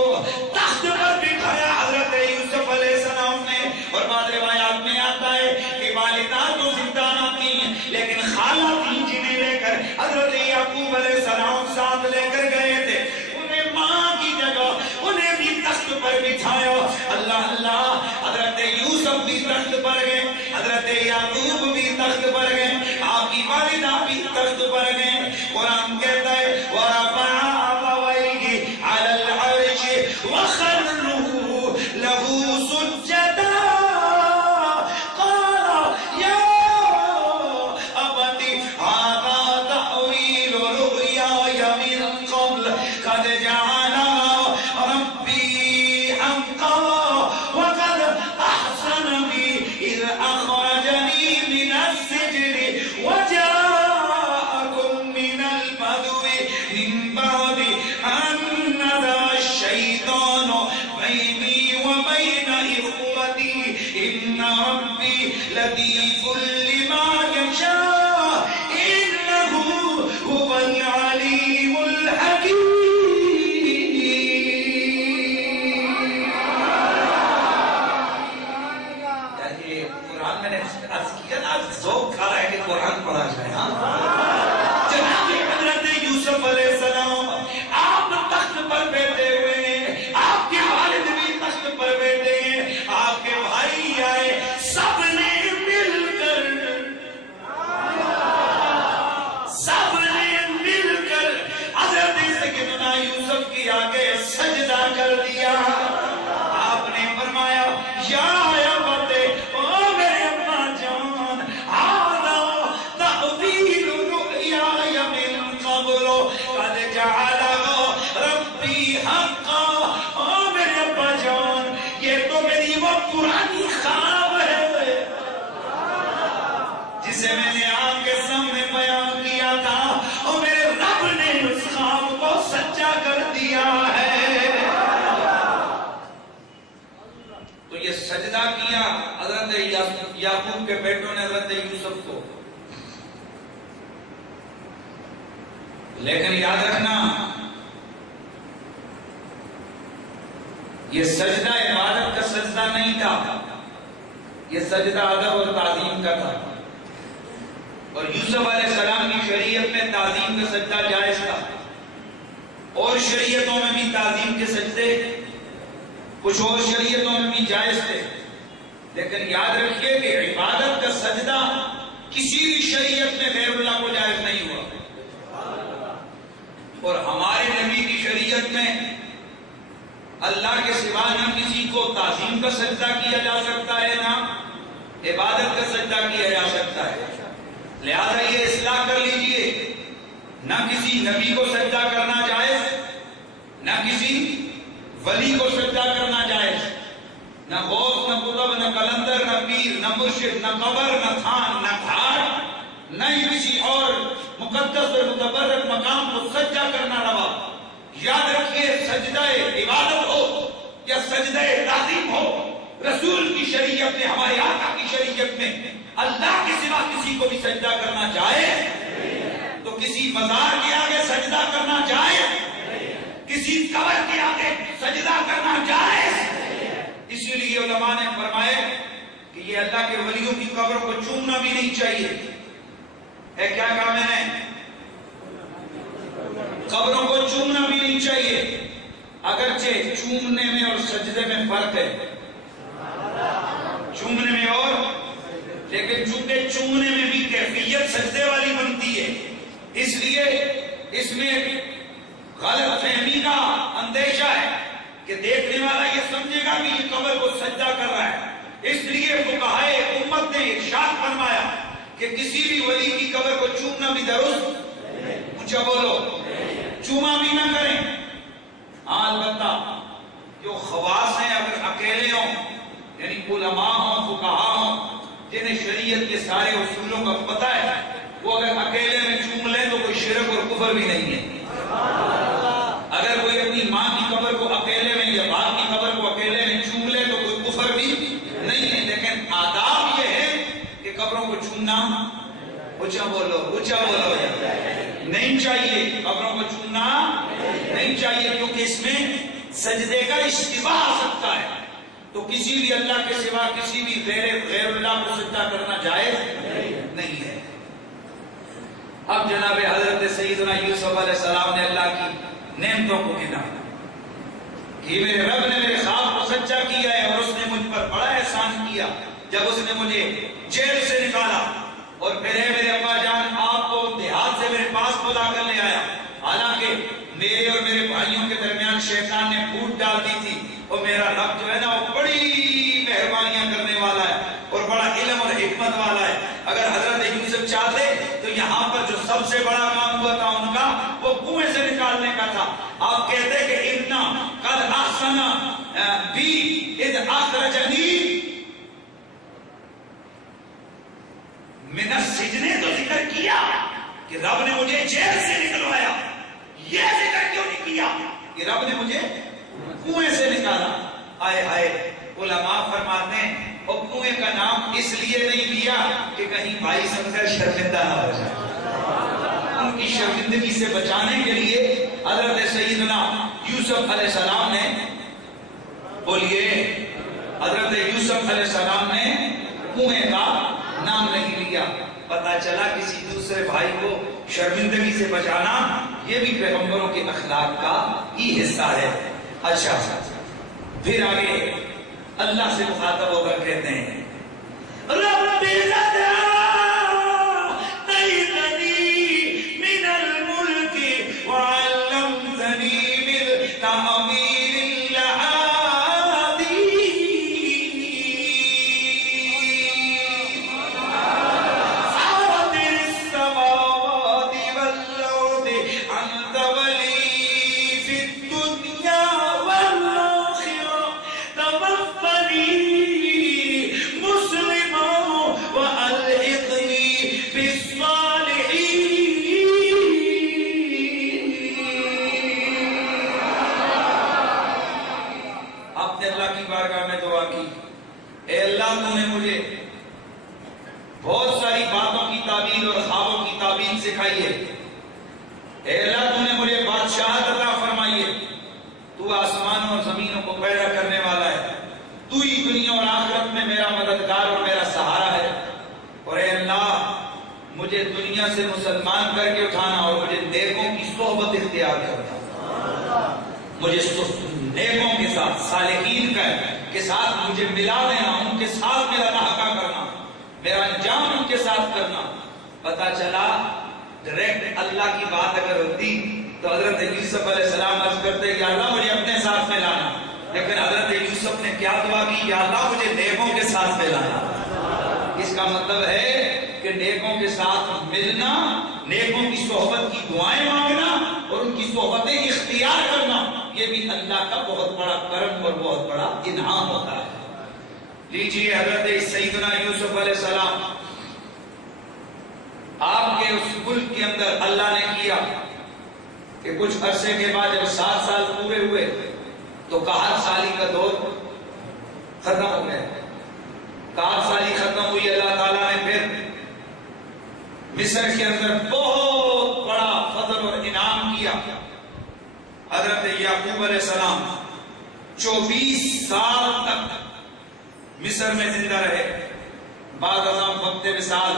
تخت پر بٹھایا حضرت یوسف علیہ السلام نے. اور بعض روایات میں آتا ہے کہ والدہ تو زندہ نہ تھیں لیکن خالہ تھیں جنہیں لے کر حضرت یعقوب علیہ السلام ساتھ لے کر گئے تھے. انہیں ماں کی جگہ انہیں بھی تخت پر بٹھایا. اللہ اللہ, حضرت یوسف بھی تخت پر گئے, حضرت یعقوب بھی تخت پر گئے, آپ کی والدہ بھی تخت پر گئے. قرآن کہتا ہے وَرَفَعَ أَبَوَيْهِ عَلَى الْعَرْشِ وَخَرُّوا لَهُ سُجَّدًا قَالَ يَا أَبَتِ هَذَا تَأْوِيلُ رُؤْيَايَ مِن قَبْلُ قَدْ جَعَلَهَا رَبِّي حَقًّا وَقَدْ أَحْسَنَ بِي إِذْ أَخْرَجَنِي مِنَ السِّجْنِ وَجَاءَكُم مِّنَ الْبَدْوِ مِن بَعْدِ أَن نَّزَغَ الشَّيْطَانُ بَيْنِي وَبَيْنَ إِخْوَتِي إِنَّ رَبِّي لَطِيفٌ لِّمَا يَشَاءُ إِنَّهُ هُوَ الْعَلِيمُ الْحَكِيمُ. قرآن میں نے عرض کیا نا, ذوق کھا رہا ہے کہ قرآن پڑھا جائے. جناب حضرت یوسف علیہ السلام آپ تخت پر بیٹھے ہوئے ہیں, آپ کے والد بھی تخت پر بیٹھے ہیں, آپ کے بھائی آئے, سب نے مل کر حضرت سیدنا یوسف کی آگے سجدہ کر دیا. آپ نے فرمایا یا ابت, او میرے ابا جان, هذا تأویل رؤیای من قبل قد جعلها ربی حقا. او میرے ابا جان, یہ تو میری وہ پرانی خواب ہے جسے میں نے آپ کے سامنے بیان کیا تھا, اور میرے رب نے اس خواب کو سچا کر دیا ہے. تو یہ سجدہ کیا حضرت یعقوب کے بیٹوں نے حضرت یوسف کو. لیکن یاد رکھنا یہ سجدہ عبادت کا سجدہ نہیں تھا, یہ سجدہ ادب اور تعظیم کا تھا. اور یوسف علیہ السلام کی شریعت میں تعظیم کا سجدہ جائز تھا, اور شریعتوں میں بھی تعظیم کے سجدے کچھ اور شریعتوں میں بھی جائز تھے. لیکن یاد رکھیے کہ عبادت کا سجدہ کسی بھی شریعت میں غیر اللہ کو جائز نہیں ہوا. اور ہمارے نبی کی شریعت میں اللہ کے سوا نہ کسی کو تعظیم کا سجدہ کیا جا سکتا ہے, نہ عبادت کا سجدہ کیا جا سکتا ہے. لہذا یہ اصلاح کر لیجئے, نہ کسی نبی کو سجدہ کرنا جائز, نہ کسی ولی کو سجدہ کرنا جائز, نہ غوث, نہ قطب, نہ قلندر, نہ پیر, نہ مرشد, نہ قبر, نہ تھان, نہ گھاٹ, نہ ہی کسی اور مقدس اور متبرک مقام کو سجدہ کرنا روا. یاد رکھیے سجدہ عبادت ہو یا سجدہ تعظیم ہو, رسول کی شریعت میں, ہمارے آقا کی شریعت میں اللہ کے سوا کسی کو بھی سجدہ کرنا چاہے تو کسی مزار کے آگے سجدہ سجدہ کرنا جائز؟ کسی قبر کے آگے سجدہ کرنا جائز؟ اسی لیے علماء نے فرمایا کہ یہ اللہ کے ولیوں کی قبر کو چومنا بھی نہیں چاہیے. ہے کیا کہا میں نے؟ قبروں کو چومنا بھی نہیں چاہیے. اگرچہ چومنے میں اور سجدے میں فرق ہے، چومنے میں اور، لیکن چونکہ چومنے میں بھی کیفیت سجدے والی بنتی ہے، اس لیے اس میں غلط فہمی کا اندیشہ ہے کہ دیکھنے والا یہ سمجھے گا کہ یہ قبر کو سجدہ کر رہا ہے. اس لیے فقہائے امت نے ارشاد فرمایا کہ کسی بھی ولی کی قبر کو چومنا بھی درست، اونچا بولو، چوما بھی نہ کریں. البتہ جو خواص ہیں اگر اکیلے ہوں، یعنی علماء ہوں، فقہاء ہوں، جنہیں شریعت کے سارے اصولوں کا پتہ ہے، وہ اگر اکیلے میں چوم لیں تو کوئی شرک اور کفر بھی نہیں ہے. اگر کوئی اپنی ماں کی قبر کو اکیلے میں یا باپ کی قبر کو اکیلے میں چوم لے تو کوئی کفر بھی نہیں ہے. لیکن آداب یہ ہے کہ قبروں کو چومنا، اونچا بولو، اونچا بولو، نہیں چاہیے. قبروں کو چومنا نہیں چاہیے کیونکہ اس میں سجدے کا اشتباہ آ سکتا ہے. تو کسی بھی اللہ کے سوا کسی بھی غیر اللہ کو سجدہ کرنا جائز نہیں ہے. اب جناب حضرت سیدنا یوسف علیہ السلام نے اللہ کی نعمتوں کو گنا کہ میرے رب نے میرے خواب کو سچا کیا ہے اور اس نے مجھ پر بڑا احسان کیا جب اس نے مجھے جیل سے نکالا اور پھر میرے ابا جان آپ کو دیہات سے میرے پاس بلا کر لے آیا. حالانکہ میرے اور میرے بھائیوں کے درمیان شیطان نے پھوٹ ڈال دی تھی اور میرا رب جو ہے نا وہ بڑی مہربانیاں کرنے والا ہے اور بڑا علم اور حکمت والا ہے. اگر حضرت یوسف چاہتے تو یہاں پر جو سب سے بڑا کام ہوا تھا ان کا وہ کنویں سے نکالنے کا تھا. آپ کہتے کہ اتنا قد احسن بی اذ اخرجنی من السجن، تو ذکر کیا کہ رب نے مجھے جیل سے نکلوایا. یہ ذکر کیوں نہیں کیا کہ رب نے مجھے کنویں سے نکالا؟ آئے ہائے. علماء فرماتے ہیں اور کنویں کا نام اس لیے نہیں لیا کہ کہیں بھائی سمجھ کر شرمندہ نہ ہو جائے. ان کی شرمندگی سے بچانے کے لیے حضرت سیدنا یوسف علیہ السلام نے، بولیے، حضرت یوسف علیہ السلام نے کنویں کا نام نہیں لیا. پتا چلا کسی دوسرے بھائی کو شرمندگی سے بچانا یہ بھی پیغمبروں کے اخلاق کا ہی حصہ ہے. اچھا، پھر آگے اللہ سے مخاطب ہو کر کہتے ہیں رب من الملک وعلمتنی من تعمیر الحدید. فاطر السماوات والارض انت ولی فی الدنیا والآخرہ توفنی مسلما والحقنی بالصالحین. آپ نے اللہ کی بارگاہ میں دعا کی، اے اللہ تو نے مجھے بہت ساری باتوں کی تعبیر اور خوابوں کی تعبیر سکھائی ہے. اے اللہ تو نے مجھے بادشاہت عطا فرمائی ہے. تو آسمانوں اور زمینوں کو پیدا کرنے والا ہے. تو ہی دنیا اور آخرت میں میرا مددگار اور میرا سہارا ہے. اور اے اللہ مجھے دنیا سے مسلمان کر کے اٹھانا اور مجھے نیکوں کی صحبت اختیار کرنا. مجھے نیکوں کے ساتھ، صالحین کے ساتھ مجھے ملا دینا، ان کے ساتھ میرا لحاقہ کرنا، میرا انجام ان کے ساتھ کرنا. پتا چلا ڈائریکٹ اللہ کی بات اگر ہوتی تو حضرت یوسف علیہ السلام عرض کرتے یا اللہ مجھے اپنے ساتھ میں لانا. لیکن حضرت یوسف نے کیا دعا کی؟ یا اللہ مجھے نیکوں کے ساتھ میں لانا. اس کا مطلب ہے کہ نیکوں کے ساتھ ملنا، نیکوں کی صحبت کی دعائیں مانگنا اور ان کی صحبتیں اختیار کرنا، یہ بھی اللہ کا بہت بڑا کرم اور بہت بڑا انعام ہوتا ہے. لیجیے حضرت سیدنا یوسف علیہ السلام، آپ کے اس ملک کے اندر اللہ نے کیا کہ کچھ عرصے کے بعد جب 7 سال پورے ہوئے تو 61 سالی کا دور ختم ہو گیا. 61 سالی ختم ہوئی، اللہ تعالیٰ نے پھر مصر کے اندر بہت بڑا فضل اور انعام کیا. حضرت یعقوب علیہ السلام 24 سال تک مصر میں زندہ رہے. بعد ازاں وقت وصال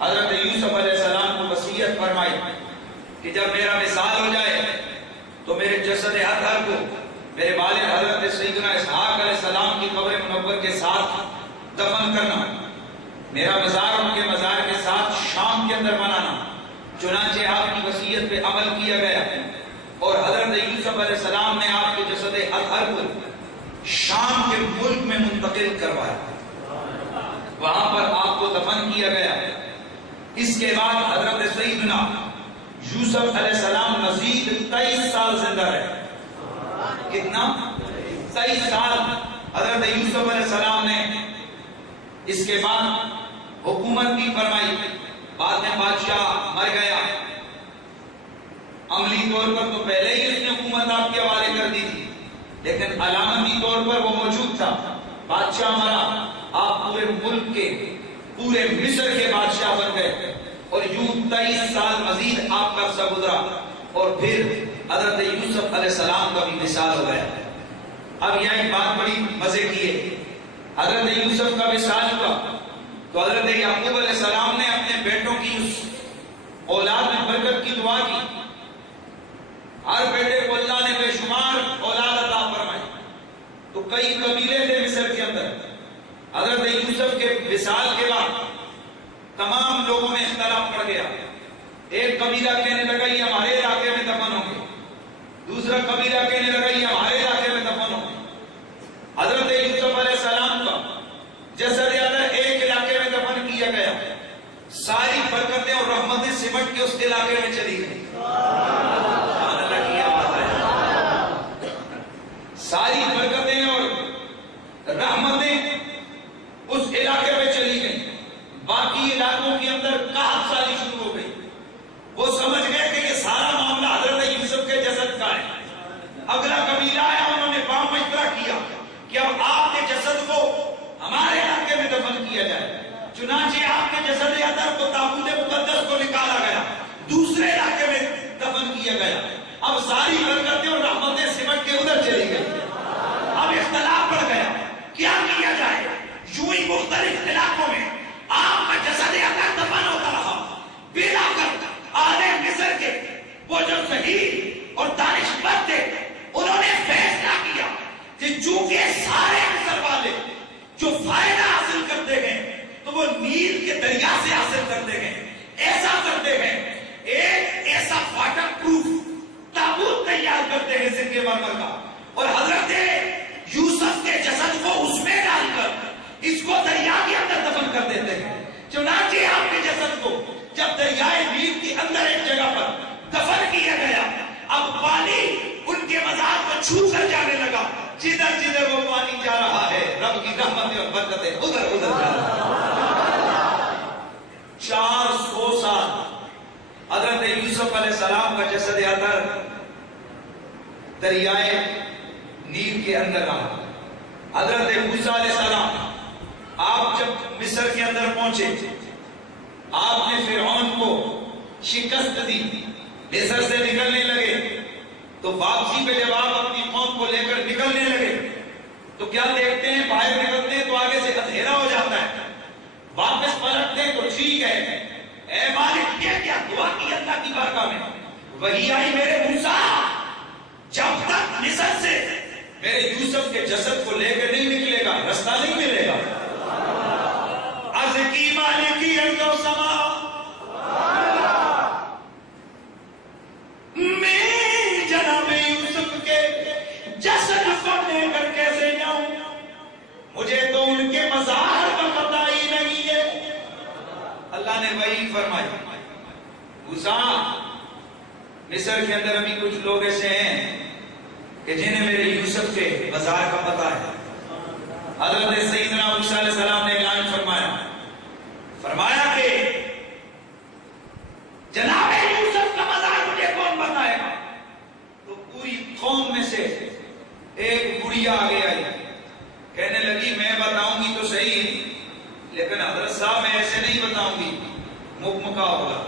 حضرت یوسف علیہ السلام کو وصیت فرمائی کہ جب میرا وصال ہو جائے تو میرے جسد اطہر کو میرے والد حضرت سیدنا اسحاق علیہ السلام کی قبر منور کے ساتھ دفن کرنا. میرا مزار ان کے مزار کے ساتھ شام کے اندر بنانا. چنانچہ آپ کی وصیت پہ عمل کیا گیا اور حضرت یوسف علیہ السلام نے آپ کے جسد اطہر کو شام کے ملک میں منتقل کروایا. وہاں پر آپ کو دفن کیا گیا. اس کے بعد حضرت سیدنا یوسف علیہ السلام مزید 23 سال زندہ رہے. کتنا؟ 23 سال حضرت یوسف علیہ السلام نے اس کے بعد حکومت بھی فرمائی. بعد میں بادشاہ مر گیا. عملی طور پر تو پہلے ہی اس نے حکومت آپ کے حوالے کر دی تھی, لیکن علامتی طور پر وہ موجود تھا. بادشاہ مرا, آپ پورے ملک کے, پورے مصر کے بادشاہ بن گئے اور یوں 23 سال مزید آپ کا عرصہ گزرا اور پھر حضرت یوسف علیہ السلام کا بھی وصال ہو گیا. اب یہاں ایک بات بڑی مزے کی ہے. حضرت یوسف کا وصال ہوا تو حضرت یعقوب علیہ السلام نے اپنے بیٹوں کی اس اولاد میں برکت کی دعا کی. ہر بیٹے کو اللہ نے بے شمار اولاد عطا فرمائی. تو کئی قبیلے تھے مصر کے اندر. حضرت یوسف کے وصال کے بعد تمام لوگوں میں اختلاف پڑ گیا. ایک قبیلہ کہنے لگا یہ ہمارے علاقے میں دفن ہوں گے, دوسرا قبیلہ کہنے لگا یہ ہمارے علاقے میں دفن ہوں گے. حضرت یوسف علیہ السلام کا جسد اطہر ایک علاقے میں دفن کیا گیا. ساری برکتیں اور رحمتیں سمٹ کے اس علاقے میں چلی گئی. ساری برکتیں اور رحمتیں اس علاقے میں چلی گئی. باقی علاقوں کے اندر قحط سالی شروع ہو گئی. وہ سمجھ گئے کہ یہ سارا معاملہ حضرت یوسف کے جسد کا ہے. اگلا قبیلہ آیا, انہوں نے بام مشورہ کیا کہ اب آپ کے جسد کو ہمارے علاقے میں دفن کیا جائے. چنانچہ آپ کے جسد اطہر کو تابوت مقدس کو نکالا گیا, دوسرے علاقے میں دفن کیا گیا. اب ساری برکتیں اور رحمتیں سمٹ کے ادھر چلی گئی. اب اختلاف بڑھ گیا, کیا کیا جائے. یوں ہی مختلف علاقوں میں آپ کا جسد اطہر دفن ہوتا رہا. بلا کر آلے مصر کے وہ جو صحیح اور دانشور تھے, انہوں نے فیصلہ کیا کہ چونکہ سارے مصر والے جو فائدہ حاصل کرتے گئے تو وہ نیل کے دریا سے حاصل کرتے گئے. ایسا کرتے گئے, ایک ایسا واٹر پروف تابوت تیار کرتے ہیں سنگ مرمر کا, اور حضرت یوسف کے جسد کو اس میں ڈال کر اس کو دریا کے اندر دفن کر دیتے ہیں. چنانچہ آپ کے جسد کو جب دریائے نیل کے اندر ایک جگہ پر دفن کیا گیا, اب پانی ان کے مزار کو چھو کر جانے لگا. جدھر جدھر وہ پانی جا رہا ہے رب کی رحمتیں اور برکتیں ادھر ادھر جا رہا ہے. 400 سال حضرت یوسف علیہ السلام کا جسد اطہر دریائے نیل کے اندر رہا. حضرت موسیٰ علیہ السلام آپ جب مصر کے اندر پہنچے, آپ نے فرعون کو شکست دی, مصر سے نکلنے لگے. تو واپسی پہ جب آپ اپنی قوم کو لے کر نکلنے لگے تو کیا دیکھتے ہیں, باہر نکلتے ہیں تو آگے سے اندھیرا ہو جاتا ہے. واپس پلٹتے ہیں تو ٹھیک ہے, اے مالک یہ کیا دعا کی اللہ کی بارگاہ میں. وہی آئی میرے موسیٰ, جب تک مصر سے میرے یوسف کے جسد کو لے کر نہیں نکلے گا رستہ نہیں ملے گا. عرض کی مالکی ارض و سما, میں جناب یوسف کے جسد کو لے کر کیسے جاؤں, مجھے تو ان کے مزار کا پتہ ہی نہیں ہے. اللہ نے وحی فرمائی, موسیٰ مصر کے اندر ابھی کچھ لوگ ایسے ہیں کہ جنہیں میرے یوسف کے مزار کا پتہ ہے. حضرت سیدنا موسیٰ علیہ السلام نے اعلان فرمایا کہ جناب یوسف کا مزار مجھے کون بتائے گا. تو پوری قوم میں سے ایک بڑھیا آگے آئی, کہنے لگی میں بتاؤں گی تو صحیح, لیکن حضرت صاحب میں ایسے نہیں بتاؤں گی, مکمکا ہوگا.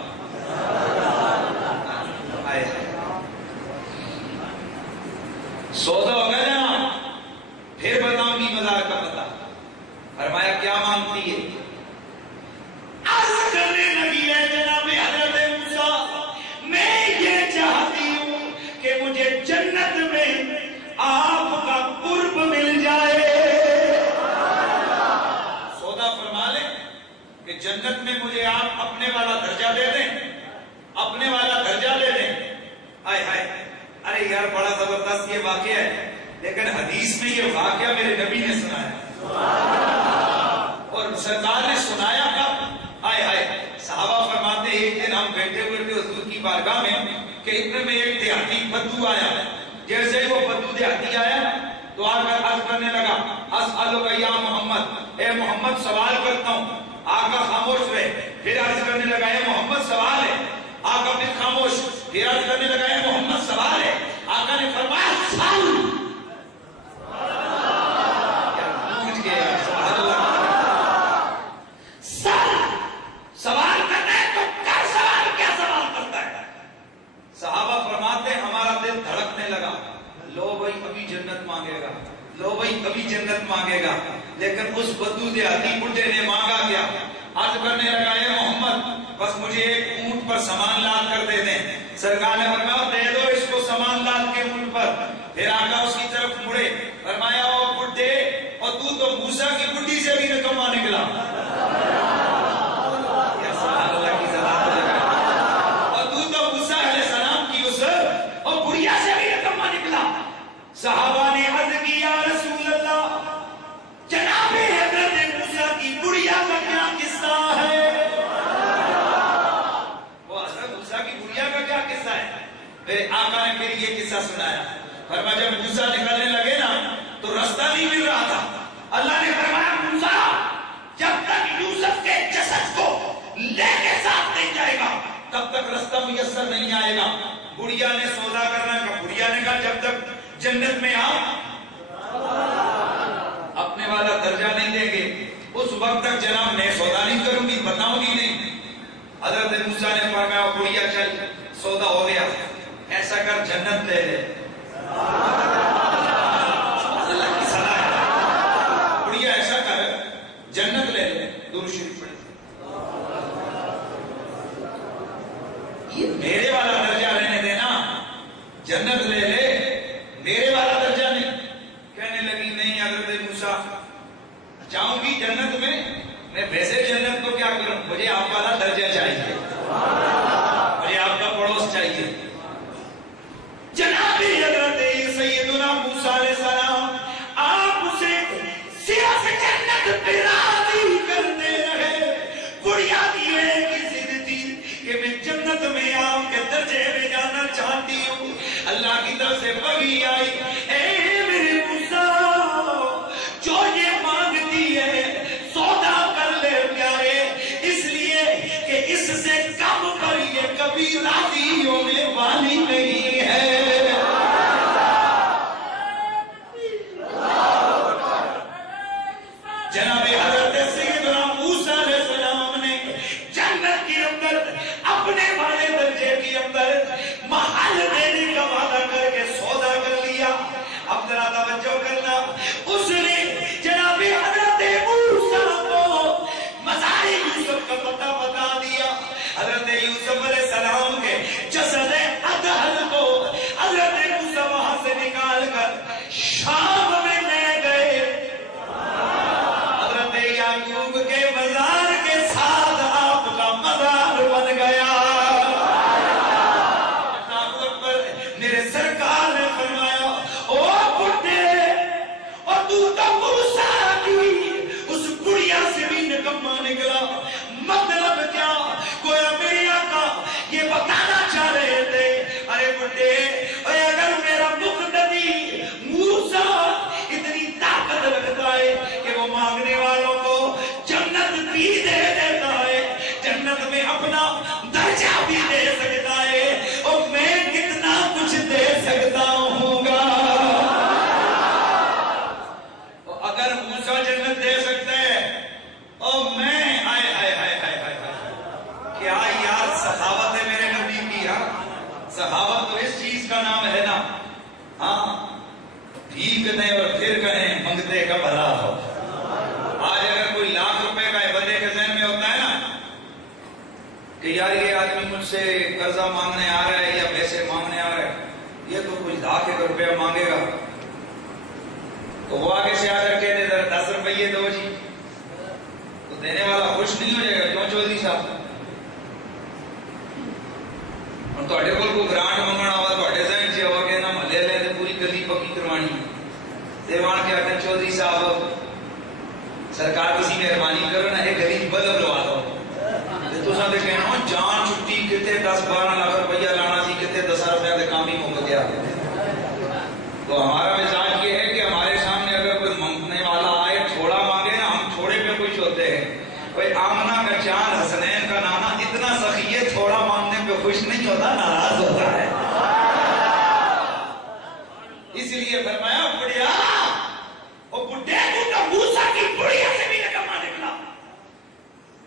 سودا ہو گیا نا، پھر بتاؤں گی مزار کا پتہ۔ فرمایا کیا مانگتی ہے؟ عرض کرنے لگی ہے جناب حضرت موسیٰ، میں یہ چاہتی ہوں کہ مجھے جنت میں آپ کا قرب مل جائے۔ سودا فرما لیں کہ جنت میں مجھے آپ اپنے والا درجہ دے دیں، اپنے والا درجہ دے دیں۔ ہائے ہائے، ارے یار بڑا زبردست یہ واقعہ ہے، لیکن حدیث میں یہ واقعہ میرے نبی نے سنایا، اور سرکار نے سنایا کب؟ ہائے ہائے، صحابہ فرماتے ہیں ایک دن ہم بیٹھے ہوئے تھے حضور کی بارگاہ میں کہ اتنے میں ایک دیہاتی بدو آیا، جیسے ہی وہ بدو دیہاتی آیا تو آ کر عرض کرنے لگا اسألک یا محمد، اے محمد سوال کرتا ہوں۔ آقا خاموش رہے، پھر عرض کرنے لگا اے محمد سوال ہے۔ آقا پھر خاموش، پھر عرض کرنے لگا اے محمد سوال ہے۔ آقا نے فرمایا سال، سوال کرنا ہے تو کیا سوال، کیا سوال کرتا ہے؟ صحابہ فرماتے ہیں ہمارا دل دھڑکنے لگا، لو بھائی ابھی جنت مانگے گا، لو بھائی ابھی جنت مانگے گا۔ لیکن اس بدو دیہاتی بڈھے نے مانگا کیا؟ عرض کرنے لگا اے محمد بس مجھے ایک اونٹ پر سامان لاد کر دے دیں۔ سرکار نے فرمایا دے دو اس کو سامان لاد کے اونٹ پر۔ پھر آقا اس کی طرف مڑے، فرمایا او بڈھے، اور تو موسیٰ کی بڈھی سے بھی نکما نکلا۔ صحابہ نے عرض کی یا رسول اللہ، جناب حضرت موسیٰ کی گڑیا کا کیا قصہ ہے؟ وہ حضرت موسیٰ کی گڑیا کا کیا قصہ ہے؟ پھر آقا نے پھر یہ قصہ سنایا۔ فرمایا جب موسیٰ نکلنے لگے نا تو رستہ نہیں مل رہا تھا۔ اللہ نے فرمایا موسیٰ جب تک یوسف کے جسد کو لے کے ساتھ نہیں جائے گا تب تک رستہ میسر نہیں آئے گا۔ گڑیا نے سودا کرنا کا، گڑیا نے کہا جب تک جنت میں آپ اپنے والا درجہ نہیں دیں گے اس وقت تک جناب میں سودا نہیں کروں گی، بتاؤں گی نہیں۔ حضرت موسیٰ نے فرمایا گڑیا چل سودا ہو گیا، ایسا کر جنت لے لے۔ اللہ کی صلاح ہے، گڑیا ایسا کر جنت لے لے۔ درود شریف پڑھیں۔ یہ میرے والا درجہ لینے دینا، جنت لے لے، میرے والا درجہ نہیں۔ کہنے لگی نہیں حضرت موسیٰ جاؤں گی جنت میں ویسے جنت کو کیا کروں، مجھے آپ والا درجہ چاہیے، مجھے آپ کا پڑوس چاہیے۔ جناب حضرت سیدنا موسیٰ علیہ السلام آپ اسے صرف جنت پہ راضی کرتے رہے۔ گڑیا کی ایک ضد تھی کہ میں جنت میں آپ کے درجے میں جانا چاہتی ہوں۔ اللہ کی طرف سے وحی آئی، اے میرے موسیٰ جو یہ مانگتی ہے سودا کر لے پیارے، اس لیے کہ اس سے کم پر یہ کبھی راضی ہونے والی نہیں ہے۔ جناب حضرت سیدنا موسیٰ علیہ السلام نے جنت کے اندر اپنے والے درجے کے اندر محل دینے کا وعدہ کر کے سودا کر لیا۔ اب ذرا توجہ کرنا، اس نے جناب حضرت موسیٰ کو مزار یوسف کا پتہ بتا دیا۔ حضرت یوسف علیہ السلام کے جسد ادھر کو حضرت موسیٰ وہاں سے نکال کر شام میں لے گئے۔ حضرت یعقوب کے مزار کے ساتھ آپ کا مزار بن گیا۔ میرے سرکار نے فرمایا او بڈھے، اور تو موسیٰ کی اس گڑیا سے بھی نکما نکلا۔ مطلب کیا؟ گویا میرے آقا یہ بتانا چاہ رہے تھے ارے بڈھے، اگر میرا مقتدی موسیٰ اتنی طاقت رکھتا ہے کہ وہ مانگنے والوں کو جنت بھی دے دیتا ہے، جنت میں اپنا درجہ بھی دے سکتا ہے، اور میں کتنا کچھ دے سکتا ہوں گا۔ اگر موسیٰ جنت دے سکتے ہیں اور میں آئے آئے آئے آئے آئے کیا یار صحابت ہے میرے نبی کی۔ صحابت تو اس چیز کا نام ہے نا، ہاں چیخ دیں اور پھر کہیں منگتے کا بھلا ہو. آج اگر کوئی لاکھ روپے کا بندے کے ذہن میں ہوتا ہے نا کہ یار یہ آدمی مجھ سے قرضہ مانگنے آ رہا ہے یا پیسے مانگنے آ رہا ہے, یہ تو کچھ لاکھ روپیہ مانگے گا, تو وہ آگے سے آ کر کے دے 10 روپیے دو جی, تو دینے والا خوش نہیں ہو جائے گا, کیوں چودھری صاحب؟ اور تھوڑے کو گرانٹ منگنا ہوا تھوڑے ذہن سے ہوا کہ نا محلے والے پوری گلی پکی کروانی دیوان کے آتے چودھری صاحب سرکار کسی مہربانی کرو نا ایک گلی بلب لوا دو, تو ساتھ کہنا جان چھٹی کتے 10-12 لاکھ روپیہ لانا سی کتے 10 روپیہ کے کام ہی مک گیا. تو ہمارا مزاج یہ ہے کہ ہمارے سامنے اگر کوئی مانگنے والا آئے تھوڑا مانگے نا, ہم تھوڑے پہ خوش ہوتے ہیں. کوئی آمنہ کا چاند حسنین کا نانا اتنا سخی ہے, تھوڑا مانگنے پہ خوش نہیں ہوتا, ناراض ہوتا ہے. اس لیے فرمایا بڑھیا وہ بڈھے تو موسیٰ کی بڑھیا سے بھی نکما نکلا.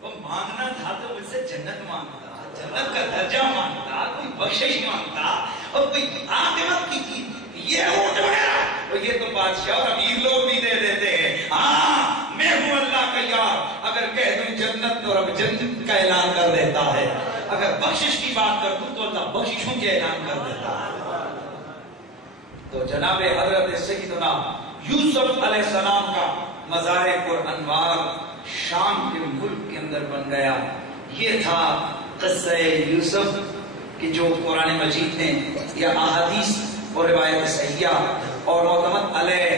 وہ مانگنا تھا تو مجھ سے جنت مانگتا, جنت کا درجہ مانگتا, کوئی بخشش مانگتا, اور کوئی عاقبت کی چیز یہ اونٹ وغیرہ, تو یہ تو بادشاہ اور امیر لوگ بھی دے دیتے ہیں. ہاں میں ہوں اللہ کا یار, اگر کہہ دوں جنت تو رب جنت کا اعلان کر دیتا ہے, اگر بخشش کی بات کر دوں تو اللہ بخششوں کے اعلان کر دیتا ہے. تو جناب حضرت سیدنا یوسف علیہ السلام کا مزار پر انوار شام کے ملک کے اندر بن گیا. یہ تھا قصہ یوسف کہ جو قرآن مجید نے یا احادیث اور روایت صحیحہ اور معتمد علیہ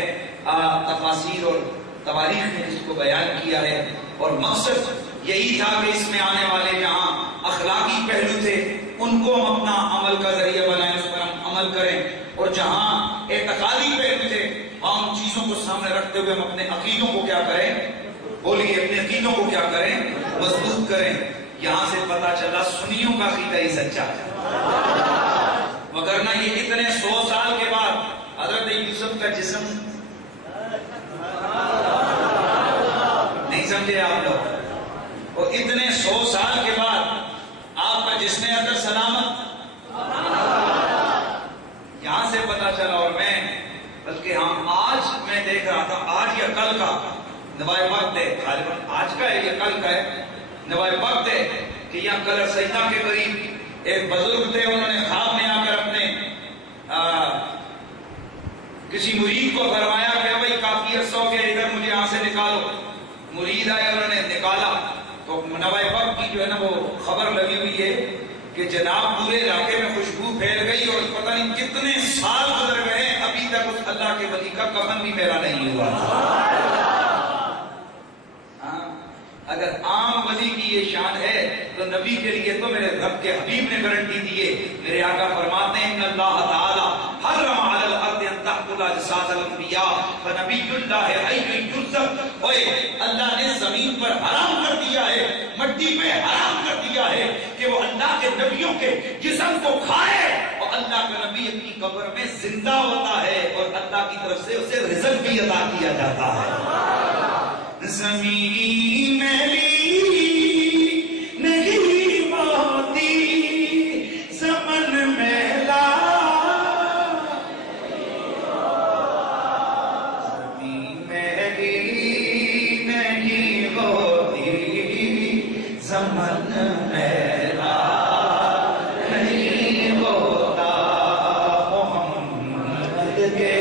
تفاسیر اور تواریخ نے اس کو بیان کیا ہے. اور مقصد یہی تھا کہ اس میں آنے والے جہاں اخلاقی پہلو تھے ان کو ہم اپنا عمل کا ذریعہ بنائیں, اس پر ہم عمل کریں, اور جہاں اعتقادی پہلو تھے ہم چیزوں کو سامنے رکھتے ہوئے ہم اپنے عقیدوں کو کیا کریں, بولیے اپنے عقیدوں کو کیا کریں, مضبوط کریں. یہاں سے پتا چلا سنیوں کا عقیدہ ہی سچا ہے, وگرنہ یہ اتنے 100 سال کے بعد حضرت یوسف کا جسم نہیں سمجھے آپ لوگ, اور اتنے 100 سال کے بعد آپ کا جسم اگر سلامت, یہاں سے پتا چلا. اور میں بلکہ ہم آج میں دیکھ رہا تھا, آج یا کل کا نوائے وقت ہے, غالباً آج کا ہے یا کل کا ہے, نوائے وقت ہے کہ یہاں کلر سجدہ کے قریب ایک بزرگ تھے, انہوں نے خواب میں آ کر اپنے کسی مرید کو فرمایا کہ بھائی کافی عرصہ ہو گیا, ادھر مجھے یہاں سے نکالو. مرید آئے, انہوں نے نکالا تو نوائے وقت کی جو ہے نا وہ خبر لگی ہوئی ہے کہ جناب پورے علاقے میں خوشبو پھیل گئی, اور پتہ نہیں کتنے سال گزر گئے ابھی تک اس اللہ کے ولی کا کفن بھی میرا نہیں ہوا. اگر عام ولی کی یہ شان ہے تو نبی کے لیے تو میرے رب کے حبیب نے گارنٹی دی ہے. میرے آقا فرماتے ہیں ان اللہ تعالی حرم علی الارض ان تأکل اجساد الانبیاء فنبی اللہ حی یرزق. اوے اللہ نے زمین پر حرام کر دیا ہے, مٹی پہ حرام کر دیا ہے کہ وہ اللہ کے نبیوں کے جسم کو کھائے, اور اللہ کا نبی اپنی قبر میں زندہ ہوتا ہے اور اللہ کی طرف سے اسے رزق بھی عطا کیا جاتا ہے. زمین میری نہیں ہوتی زمن میلا, زمین میری نہیں ہوتی زمن میلا نہیں ہوتا, محمد کے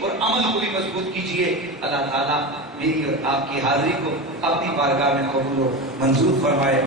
اور عمل کو بھی مضبوط کیجئے. اللہ تعالیٰ میری اور آپ کی حاضری کو اپنی بارگاہ میں قبول و منظور فرمائے.